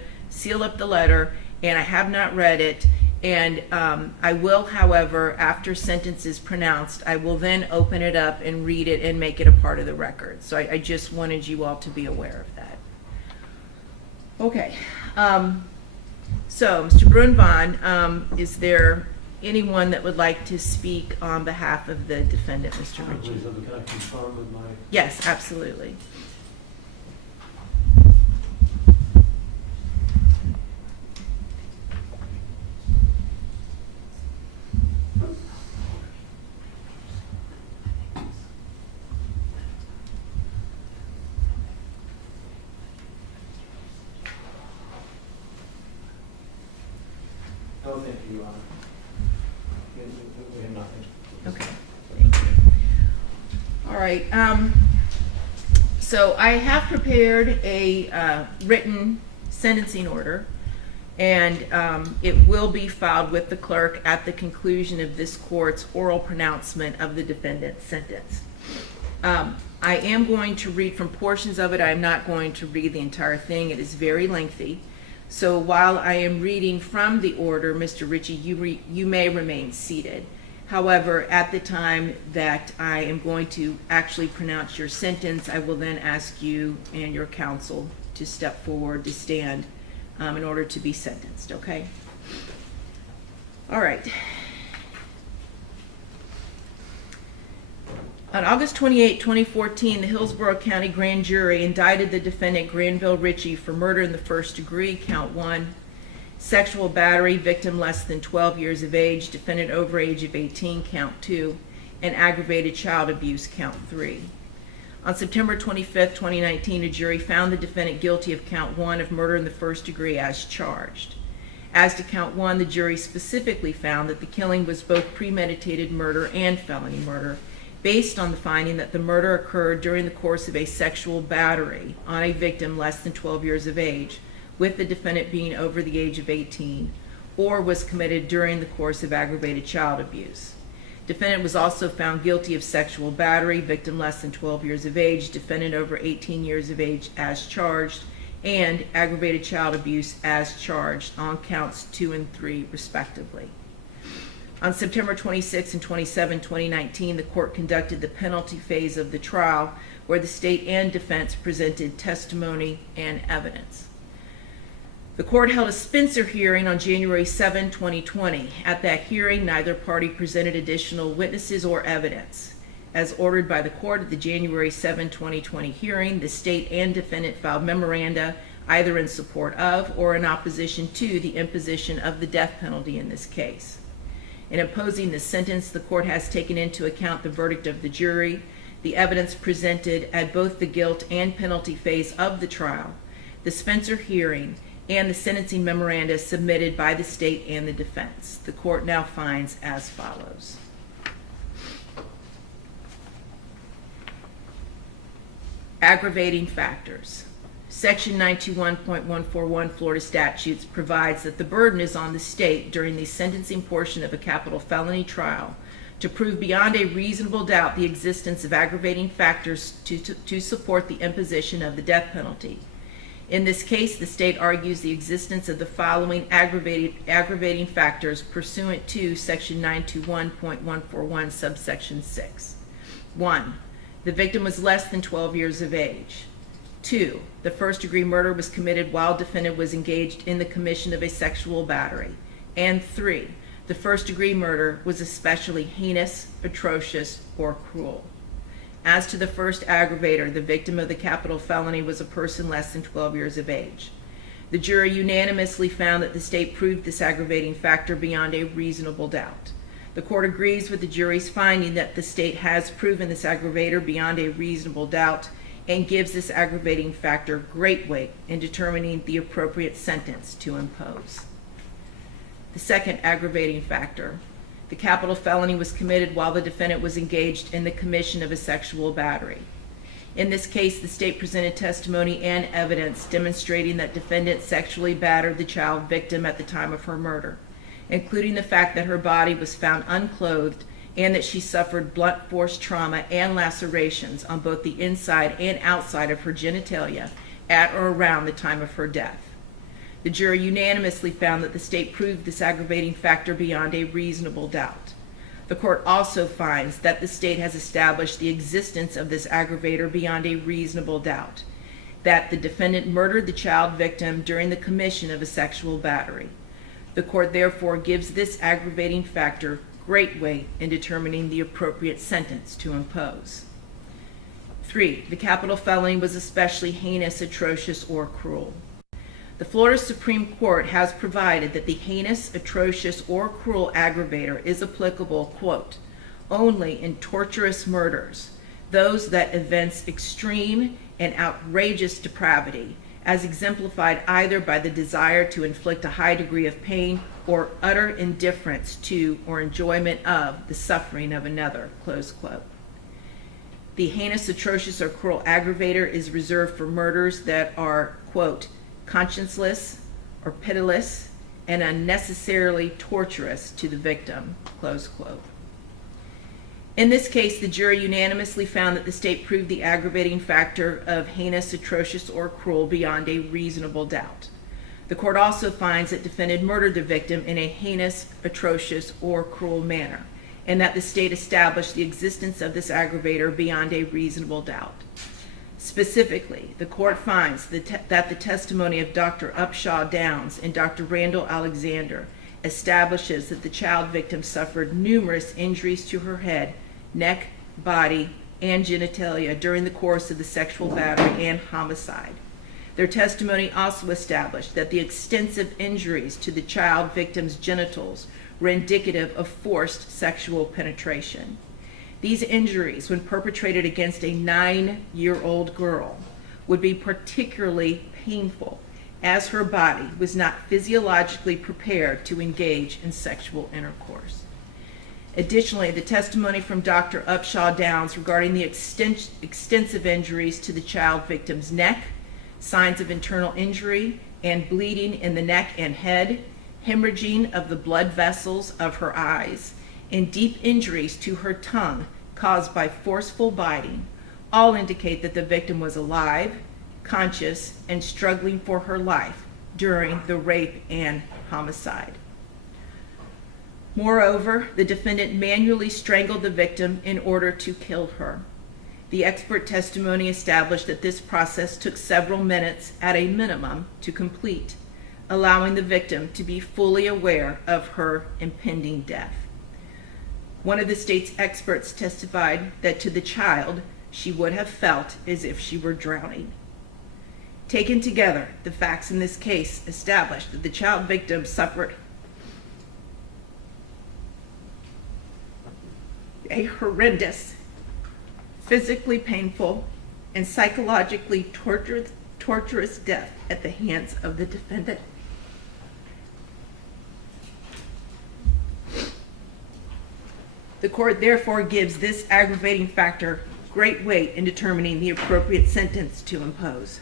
letter, and I have not read it. And I will, however, after sentence is pronounced, I will then open it up and read it and make it a part of the record. So I just wanted you all to be aware of that. Okay. So, Mr. Brunvon, is there anyone that would like to speak on behalf of the defendant, Mr. Ritchie? Please, can I confirm with my... Yes, absolutely. thank you, Your Honor. We have nothing. Okay, thank you. All right, so I have prepared a written sentencing order, and it will be filed with the clerk at the conclusion of this court's oral pronouncement of the defendant's sentence. I am going to read from portions of it. I am not going to read the entire thing. It is very lengthy. So while I am reading from the order, Mr. Ritchie, you may remain seated. However, at the time that I am going to actually pronounce your sentence, I will then ask you and your counsel to step forward, to stand in order to be sentenced, okay? All right. On August 28, 2014, the Hillsborough County Grand Jury indicted the defendant Granville Ritchie for murder in the first degree, count 1, sexual battery, victim less than 12 years of age, defendant over age of 18, count 2, and aggravated child abuse, count 3. On September 25, 2019, a jury found the defendant guilty of count 1 of murder in the first degree as charged. As to count 1, the jury specifically found that the killing was both premeditated murder and felony murder, based on the finding that the murder occurred during the course of a sexual battery on a victim less than 12 years of age, with the defendant being over the age of 18, or was committed during the course of aggravated child abuse. Defendant was also found guilty of sexual battery, victim less than 12 years of age, defendant over 18 years of age as charged, and aggravated child abuse as charged on counts 2 and 3, respectively. On September 26 and 27, 2019, the court conducted the penalty phase of the trial, where the state and defense presented testimony and evidence. The court held a Spencer hearing on January 7, 2020. At that hearing, neither party presented additional witnesses or evidence. As ordered by the court at the January 7, 2020 hearing, the state and defendant filed memoranda either in support of or in opposition to the imposition of the death penalty in this case. In imposing the sentence, the court has taken into account the verdict of the jury, the evidence presented at both the guilt and penalty phase of the trial, the Spencer hearing, and the sentencing memoranda submitted by the state and the defense. The court now finds as follows. Aggravating factors. Section 921.141 Florida statutes provides that the burden is on the state during the sentencing portion of a capital felony trial to prove beyond a reasonable doubt the existence of aggravating factors to support the imposition of the death penalty. In this case, the state argues the existence of the following aggravating factors pursuant to Section 921.141 subsection 6. 1. The victim was less than 12 years of age. 2. The first-degree murder was committed while defendant was engaged in the commission of a sexual battery. And 3. The first-degree murder was especially heinous, atrocious, or cruel. As to the first aggravator, the victim of the capital felony was a person less than 12 years of age. The jury unanimously found that the state proved this aggravating factor beyond a reasonable doubt. The court agrees with the jury's finding that the state has proven this aggravator beyond a reasonable doubt and gives this aggravating factor great weight in determining the appropriate sentence to impose. The second aggravating factor. The capital felony was committed while the defendant was engaged in the commission of a sexual battery. In this case, the state presented testimony and evidence demonstrating that defendant sexually battered the child victim at the time of her murder, including the fact that her body was found unclothed and that she suffered blunt force trauma and lacerations on both the inside and outside of her genitalia at or around the time of her death. The jury unanimously found that the state proved this aggravating factor beyond a reasonable doubt. The court also finds that the state has established the existence of this aggravator beyond a reasonable doubt, that the defendant murdered the child victim during the commission of a sexual battery. The court therefore gives this aggravating factor great weight in determining the appropriate sentence to impose. 3. The capital felony was especially heinous, atrocious, or cruel. The Florida Supreme Court has provided that the heinous, atrocious, or cruel aggravator is applicable, quote, only in torturous murders, those that evince extreme and outrageous depravity, as exemplified either by the desire to inflict a high degree of pain or utter indifference to or enjoyment of the suffering of another, close quote. The heinous, atrocious, or cruel aggravator is reserved for murders that are, quote, conscienceless or pitiless and unnecessarily torturous to the victim, close quote. In this case, the jury unanimously found that the state proved the aggravating factor of heinous, atrocious, or cruel beyond a reasonable doubt. The court also finds that defendant murdered the victim in a heinous, atrocious, or cruel manner, and that the state established the existence of this aggravator beyond a reasonable doubt. Specifically, the court finds that the testimony of Dr. Upshaw Downs and Dr. Randall Alexander establishes that the child victim suffered numerous injuries to her head, neck, body, and genitalia during the course of the sexual battery and homicide. Their testimony also established that the extensive injuries to the child victim's genitals were indicative of forced sexual penetration. These injuries, when perpetrated against a 9-year-old girl, would be particularly painful, as her body was not physiologically prepared to engage in sexual intercourse. Additionally, the testimony from Dr. Upshaw Downs regarding the extensive injuries to the child victim's neck, signs of internal injury and bleeding in the neck and head, hemorrhaging of the blood vessels of her eyes, and deep injuries to her tongue caused by forceful biting, all indicate that the victim was alive, conscious, and struggling for her life during the rape and homicide. Moreover, the defendant manually strangled the victim in order to kill her. The expert testimony established that this process took several minutes at a minimum to complete, allowing the victim to be fully aware of her impending death. One of the state's experts testified that to the child, she would have felt as if she were drowning. Taken together, the facts in this case established that the child victim suffered a horrendous, physically painful, and psychologically torturous death at the hands of the defendant. The court therefore gives this aggravating factor great weight in determining the appropriate sentence to impose.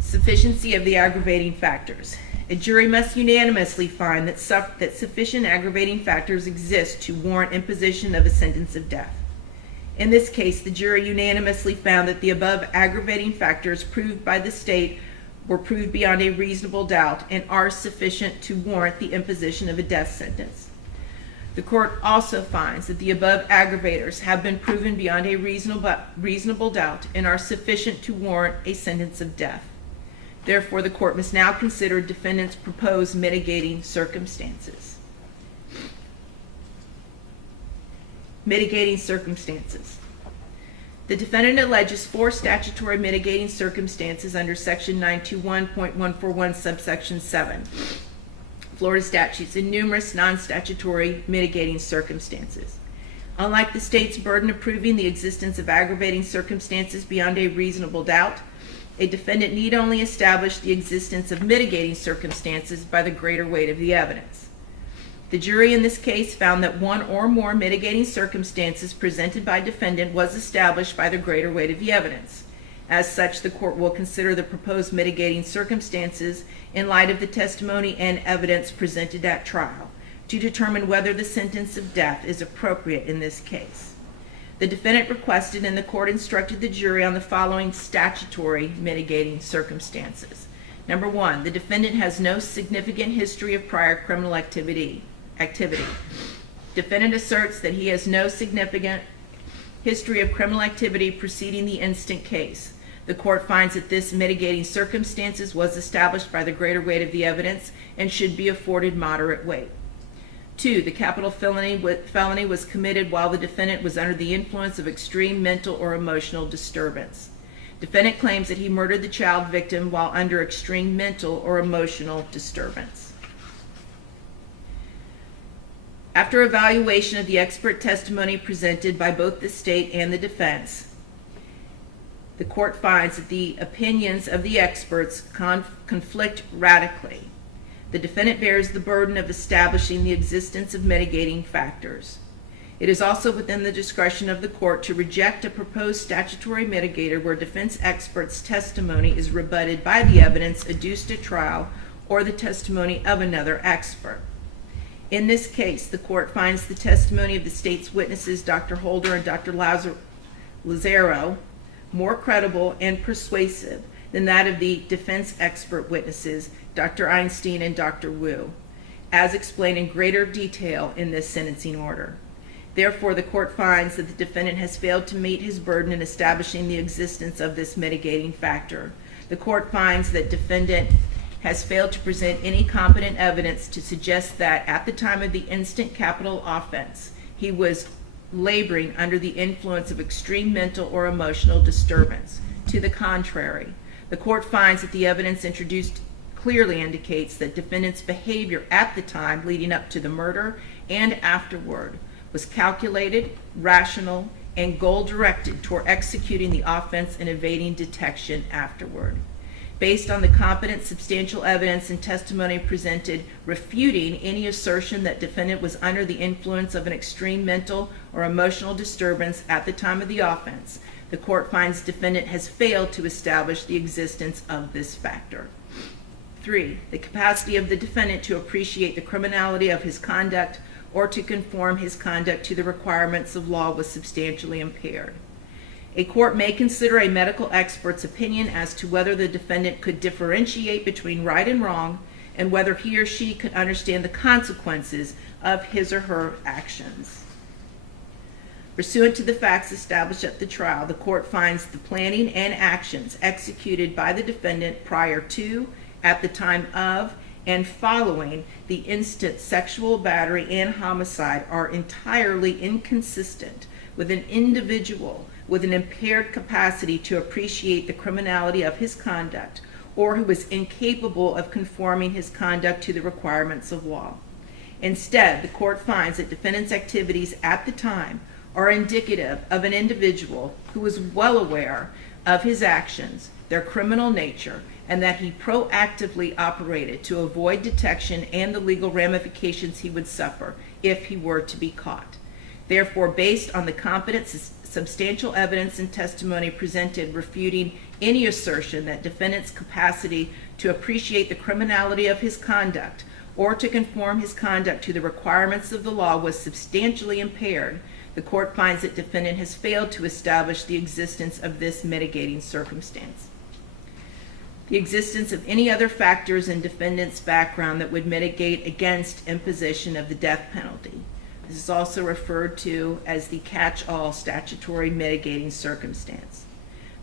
Sufficiency of the aggravating factors. A jury must unanimously find that sufficient aggravating factors exist to warrant imposition of a sentence of death. In this case, the jury unanimously found that the above aggravating factors proved by the state were proved beyond a reasonable doubt and are sufficient to warrant the imposition of a death sentence. The court also finds that the above aggravators have been proven beyond a reasonable doubt and are sufficient to warrant a sentence of death. Therefore, the court must now consider defendant's proposed mitigating circumstances. Mitigating circumstances. The defendant alleges 4 statutory mitigating circumstances under Section 921.141, subsection 7, Florida statutes, and numerous non-statutory mitigating circumstances. Unlike the state's burden of proving the existence of aggravating circumstances beyond a reasonable doubt, a defendant need only establish the existence of mitigating circumstances by the greater weight of the evidence. The jury in this case found that one or more mitigating circumstances presented by defendant was established by the greater weight of the evidence. As such, the court will consider the proposed mitigating circumstances in light of the testimony and evidence presented at trial to determine whether the sentence of death is appropriate in this case. The defendant requested and the court instructed the jury on the following statutory mitigating circumstances. Number 1, the defendant has no significant history of prior criminal activity. Defendant asserts that he has no significant history of criminal activity preceding the instant case. The court finds that this mitigating circumstances was established by the greater weight of the evidence and should be afforded moderate weight. 2, the capital felony was committed while the defendant was under the influence of extreme mental or emotional disturbance. Defendant claims that he murdered the child victim while under extreme mental or emotional disturbance. After evaluation of the expert testimony presented by both the state and the defense, the court finds that the opinions of the experts conflict radically. The defendant bears the burden of establishing the existence of mitigating factors. It is also within the discretion of the court to reject a proposed statutory mitigator where defense experts' testimony is rebutted by the evidence adduced at trial or the testimony of another expert. In this case, the court finds the testimony of the state's witnesses, Dr. Holder and Dr. Lazaro, more credible and persuasive than that of the defense expert witnesses, Dr. Einstein and Dr. Wu, as explained in greater detail in this sentencing order. Therefore, the court finds that the defendant has failed to meet his burden in establishing the existence of this mitigating factor. The court finds that defendant has failed to present any competent evidence to suggest that at the time of the instant capital offense, he was laboring under the influence of extreme mental or emotional disturbance. To the contrary, the court finds that the evidence introduced clearly indicates that defendant's behavior at the time leading up to the murder and afterward was calculated, rational, and goal-directed toward executing the offense and evading detection afterward. Based on the competent, substantial evidence and testimony presented refuting any assertion that defendant was under the influence of an extreme mental or emotional disturbance at the time of the offense, the court finds defendant has failed to establish the existence of this factor. 3, the capacity of the defendant to appreciate the criminality of his conduct or to conform his conduct to the requirements of law was substantially impaired. A court may consider a medical expert's opinion as to whether the defendant could differentiate between right and wrong and whether he or she could understand the consequences of his or her actions. Pursuant to the facts established at the trial, the court finds the planning and actions executed by the defendant prior to, at the time of, and following the instant sexual battery and homicide are entirely inconsistent with an individual with an impaired capacity to appreciate the criminality of his conduct or who is incapable of conforming his conduct to the requirements of law. Instead, the court finds that defendant's activities at the time are indicative of an individual who is well aware of his actions, their criminal nature, and that he proactively operated to avoid detection and the legal ramifications he would suffer if he were to be caught. Therefore, based on the competent, substantial evidence and testimony presented refuting any assertion that defendant's capacity to appreciate the criminality of his conduct or to conform his conduct to the requirements of the law was substantially impaired, the court finds that defendant has failed to establish the existence of this mitigating circumstance. The existence of any other factors in defendant's background that would mitigate against imposition of the death penalty. This is also referred to as the catch-all statutory mitigating circumstance.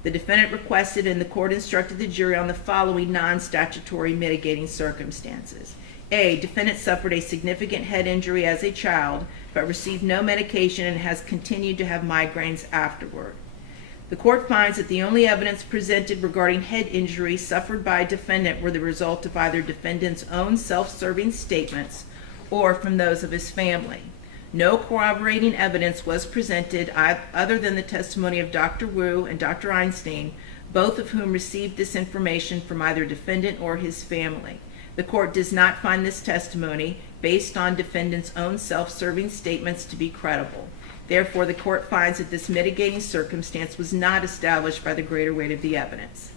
The defendant requested and the court instructed the jury on the following non-statutory mitigating circumstances. A, defendant suffered a significant head injury as a child, but received no medication and has continued to have migraines afterward. The court finds that the only evidence presented regarding head injury suffered by a defendant were the result of either defendant's own self-serving statements or from those of his family. No corroborating evidence was presented other than the testimony of Dr. Wu and Dr. Einstein, both of whom received this information from either defendant or his family. The court does not find this testimony, based on defendant's own self-serving statements, to be credible. Therefore, the court finds that this mitigating circumstance was not established by the greater weight of the evidence.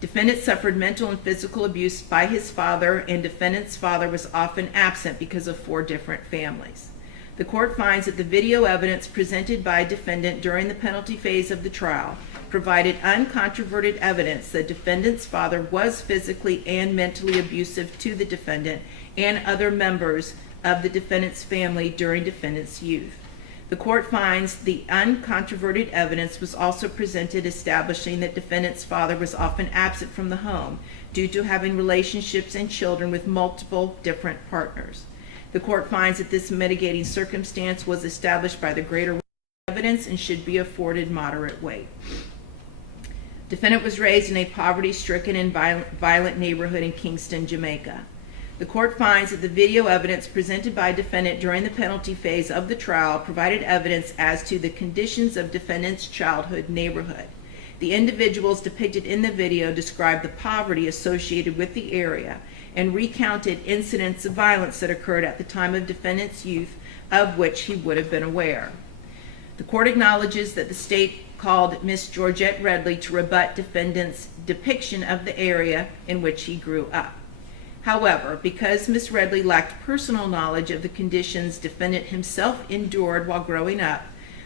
Defendant suffered mental and physical abuse by his father, and defendant's father was often absent because of 4 different families. The court finds that the video evidence presented by defendant during the penalty phase of the trial provided uncontroverted evidence that defendant's father was physically and mentally abusive to the defendant and other members of the defendant's family during defendant's youth. The court finds the uncontroverted evidence was also presented establishing that defendant's father was often absent from the home due to having relationships and children with multiple different partners. The court finds that this mitigating circumstance was established by the greater weight of evidence and should be afforded moderate weight. Defendant was raised in a poverty-stricken and violent neighborhood in Kingston, Jamaica. The court finds that the video evidence presented by defendant during the penalty phase of the trial provided evidence as to the conditions of defendant's childhood neighborhood. The individuals depicted in the video described the poverty associated with the area and recounted incidents of violence that occurred at the time of defendant's youth, of which he would have been aware. The court acknowledges that the state called Miss Georgette Redley to rebut defendant's depiction of the area in which he grew up. However, because Miss Redley lacked personal knowledge of the conditions defendant himself endured while growing up,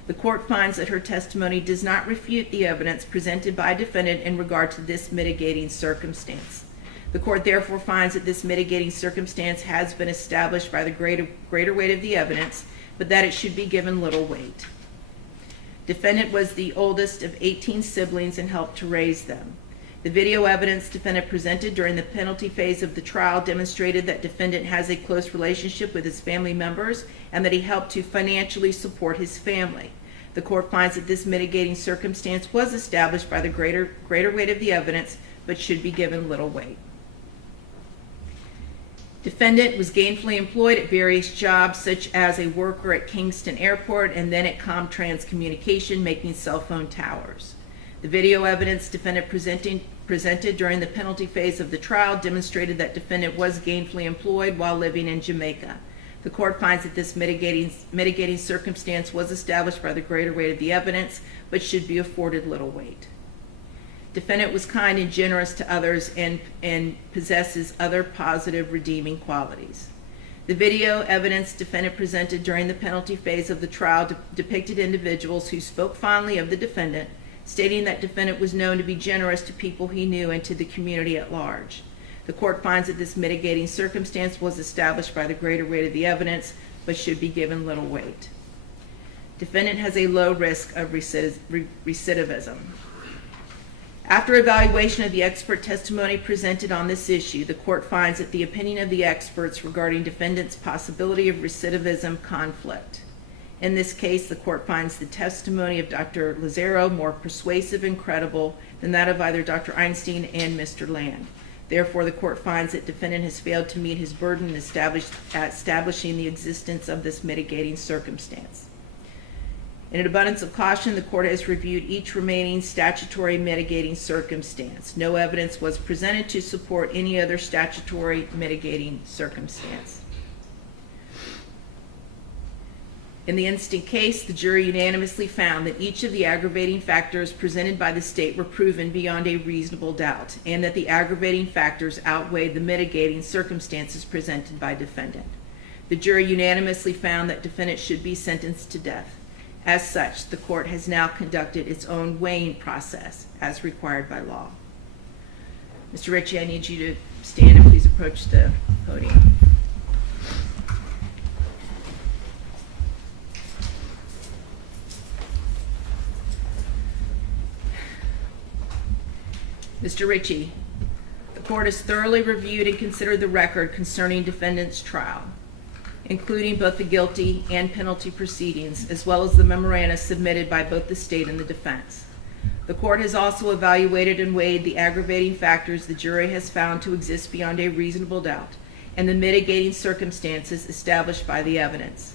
the court finds that her testimony does not refute the evidence presented by defendant in regard to this mitigating circumstance. The court therefore finds that this mitigating circumstance has been established by the greater weight of the evidence, but that it should be given little weight. Defendant was the oldest of 18 siblings and helped to raise them. The video evidence defendant presented during the penalty phase of the trial demonstrated that defendant has a close relationship with his family members and that he helped to financially support his family. The court finds that this mitigating circumstance was established by the greater weight of the evidence, but should be given little weight. Defendant was gainfully employed at various jobs, such as a worker at Kingston Airport and then at Comtrans Communication, making cell phone towers. The video evidence defendant presented during the penalty phase of the trial demonstrated that defendant was gainfully employed while living in Jamaica. The court finds that this mitigating circumstance was established by the greater weight of the evidence, but should be afforded little weight. Defendant was kind and generous to others and possesses other positive redeeming qualities. The video evidence defendant presented during the penalty phase of the trial depicted individuals who spoke fondly of the defendant, stating that defendant was known to be generous to people he knew and to the community at large. The court finds that this mitigating circumstance was established by the greater weight of the evidence, but should be given little weight. Defendant has a low risk of recidivism. After evaluation of the expert testimony presented on this issue, the court finds that the opinion of the experts regarding defendant's possibility of recidivism conflict. In this case, the court finds the testimony of Dr. Lazaro more persuasive and credible than that of either Dr. Einstein and Mr. Land. Therefore, the court finds that defendant has failed to meet his burden in establishing the existence of this mitigating circumstance. In an abundance of caution, the court has reviewed each remaining statutory mitigating circumstance. No evidence was presented to support any other statutory mitigating circumstance. In the instant case, the jury unanimously found that each of the aggravating factors presented by the state were proven beyond a reasonable doubt, and that the aggravating factors outweighed the mitigating circumstances presented by defendant. The jury unanimously found that defendant should be sentenced to death. As such, the court has now conducted its own weighing process as required by law. Mr. Ritchie, I need you to stand and please approach the podium. Mr. Ritchie, the court has thoroughly reviewed and considered the record concerning defendant's trial, including both the guilty and penalty proceedings, as well as the memoranda submitted by both the state and the defense. The court has also evaluated and weighed the aggravating factors the jury has found to exist beyond a reasonable doubt, and the mitigating circumstances established by the evidence.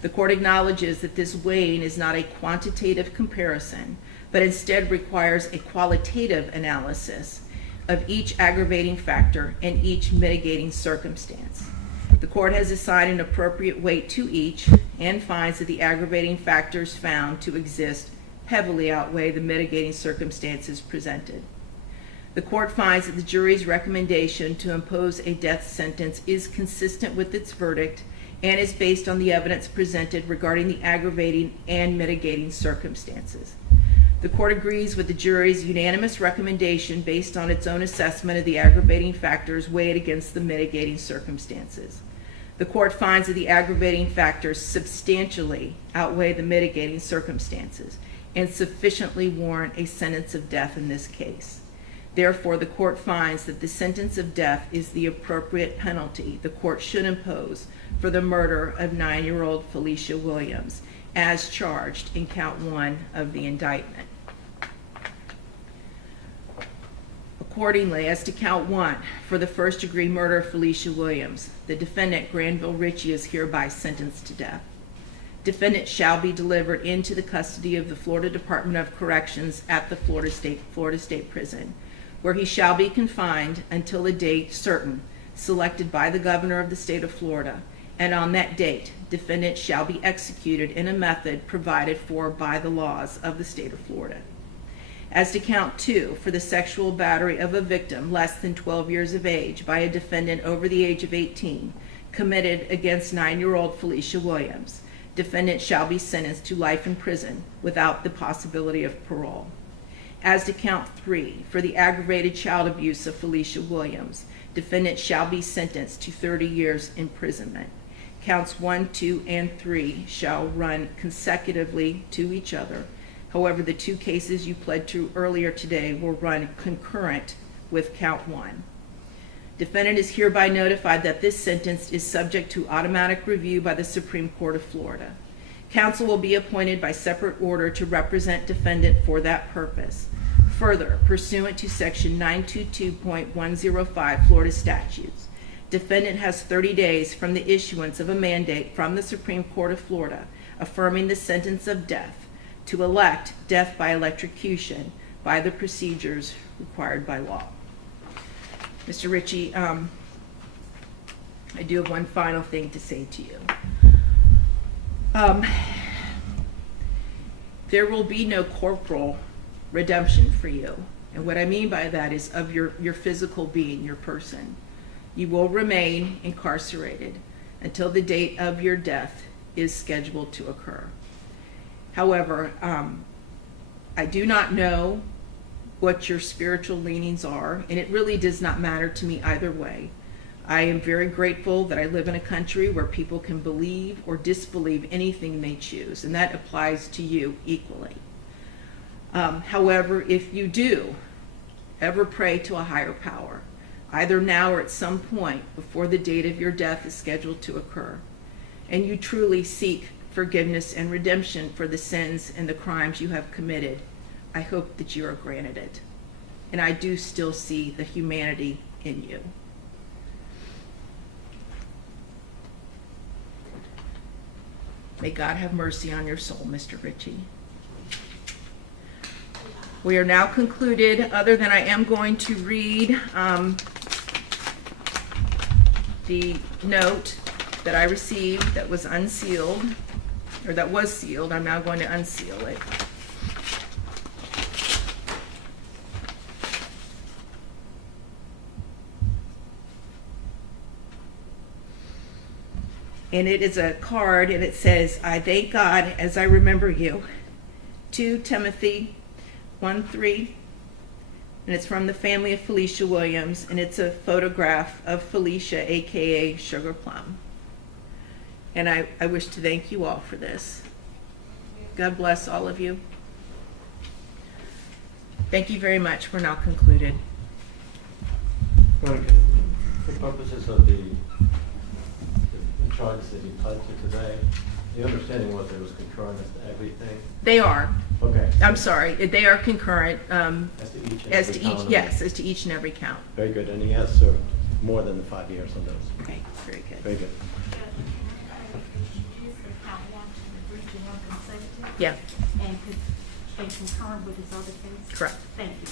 The court acknowledges that this weighing is not a quantitative comparison, but instead requires a qualitative analysis of each aggravating factor and each mitigating circumstance. The court has assigned an appropriate weight to each and finds that the aggravating factors found to exist heavily outweigh the mitigating circumstances presented. The court finds that the jury's recommendation to impose a death sentence is consistent with its verdict and is based on the evidence presented regarding the aggravating and mitigating circumstances. The court agrees with the jury's unanimous recommendation based on its own assessment of the aggravating factors weighed against the mitigating circumstances. The court finds that the aggravating factors substantially outweigh the mitigating circumstances and sufficiently warrant a sentence of death in this case. Therefore, the court finds that the sentence of death is the appropriate penalty the court should impose for the murder of 9-year-old Felecia Williams, as charged in count 1 of the indictment. Accordingly, as to count 1, for the first-degree murder of Felecia Williams, the defendant, Granville Ritchie, is hereby sentenced to death. Defendant shall be delivered into the custody of the Florida Department of Corrections at the Florida State Prison, where he shall be confined until a date certain, selected by the governor of the state of Florida, and on that date, defendant shall be executed in a method provided for by the laws of the state of Florida. As to count 2, for the sexual battery of a victim less than 12 years of age by a defendant over the age of 18, committed against 9-year-old Felecia Williams, defendant shall be sentenced to life in prison without the possibility of parole. As to count 3, for the aggravated child abuse of Felecia Williams, defendant shall be sentenced to 30 years imprisonment. Counts 1, 2, and 3 shall run consecutively to each other. However, the 2 cases you pled to earlier today will run concurrent with count 1. Defendant is hereby notified that this sentence is subject to automatic review by the Supreme Court of Florida. Counsel will be appointed by separate order to represent defendant for that purpose. Further, pursuant to section 922.105 Florida statutes, defendant has 30 days from the issuance of a mandate from the Supreme Court of Florida affirming the sentence of death to elect death by electrocution by the procedures required by law. Mr. Ritchie, I do have one final thing to say to you. There will be no corporal redemption for you. And what I mean by that is of your physical being, your person. You will remain incarcerated until the date of your death is scheduled to occur. However, I do not know what your spiritual leanings are, and it really does not matter to me either way. I am very grateful that I live in a country where people can believe or disbelieve anything they choose, and that applies to you equally. However, if you do ever pray to a higher power, either now or at some point before the date of your death is scheduled to occur, and you truly seek forgiveness and redemption for the sins and the crimes you have committed, I hope that you are granted it. And I do still see the humanity in you. May God have mercy on your soul, Mr. Ritchie. We are now concluded, other than I am going to read the note that I received that was unsealed, or that was sealed. I'm now going to unseal it. And it is a card, and it says, "I thank God as I remember you." 2 Timothy 1:3, and it's from the family of Felecia Williams, and it's a photograph of Felicia, aka Sugar Plum. And I wish to thank you all for this. God bless all of you. Thank you very much. We're now concluded. For purposes of the charges that you pled to today, the understanding was it was concurrent as to everything? They are. Okay. I'm sorry. They are concurrent. As to each and every count? Yes, as to each and every count. Very good. And he has served more than the 5 years on those. Okay, very good. Very good. Yeah, And concurrent with his other case? correct. Thank you.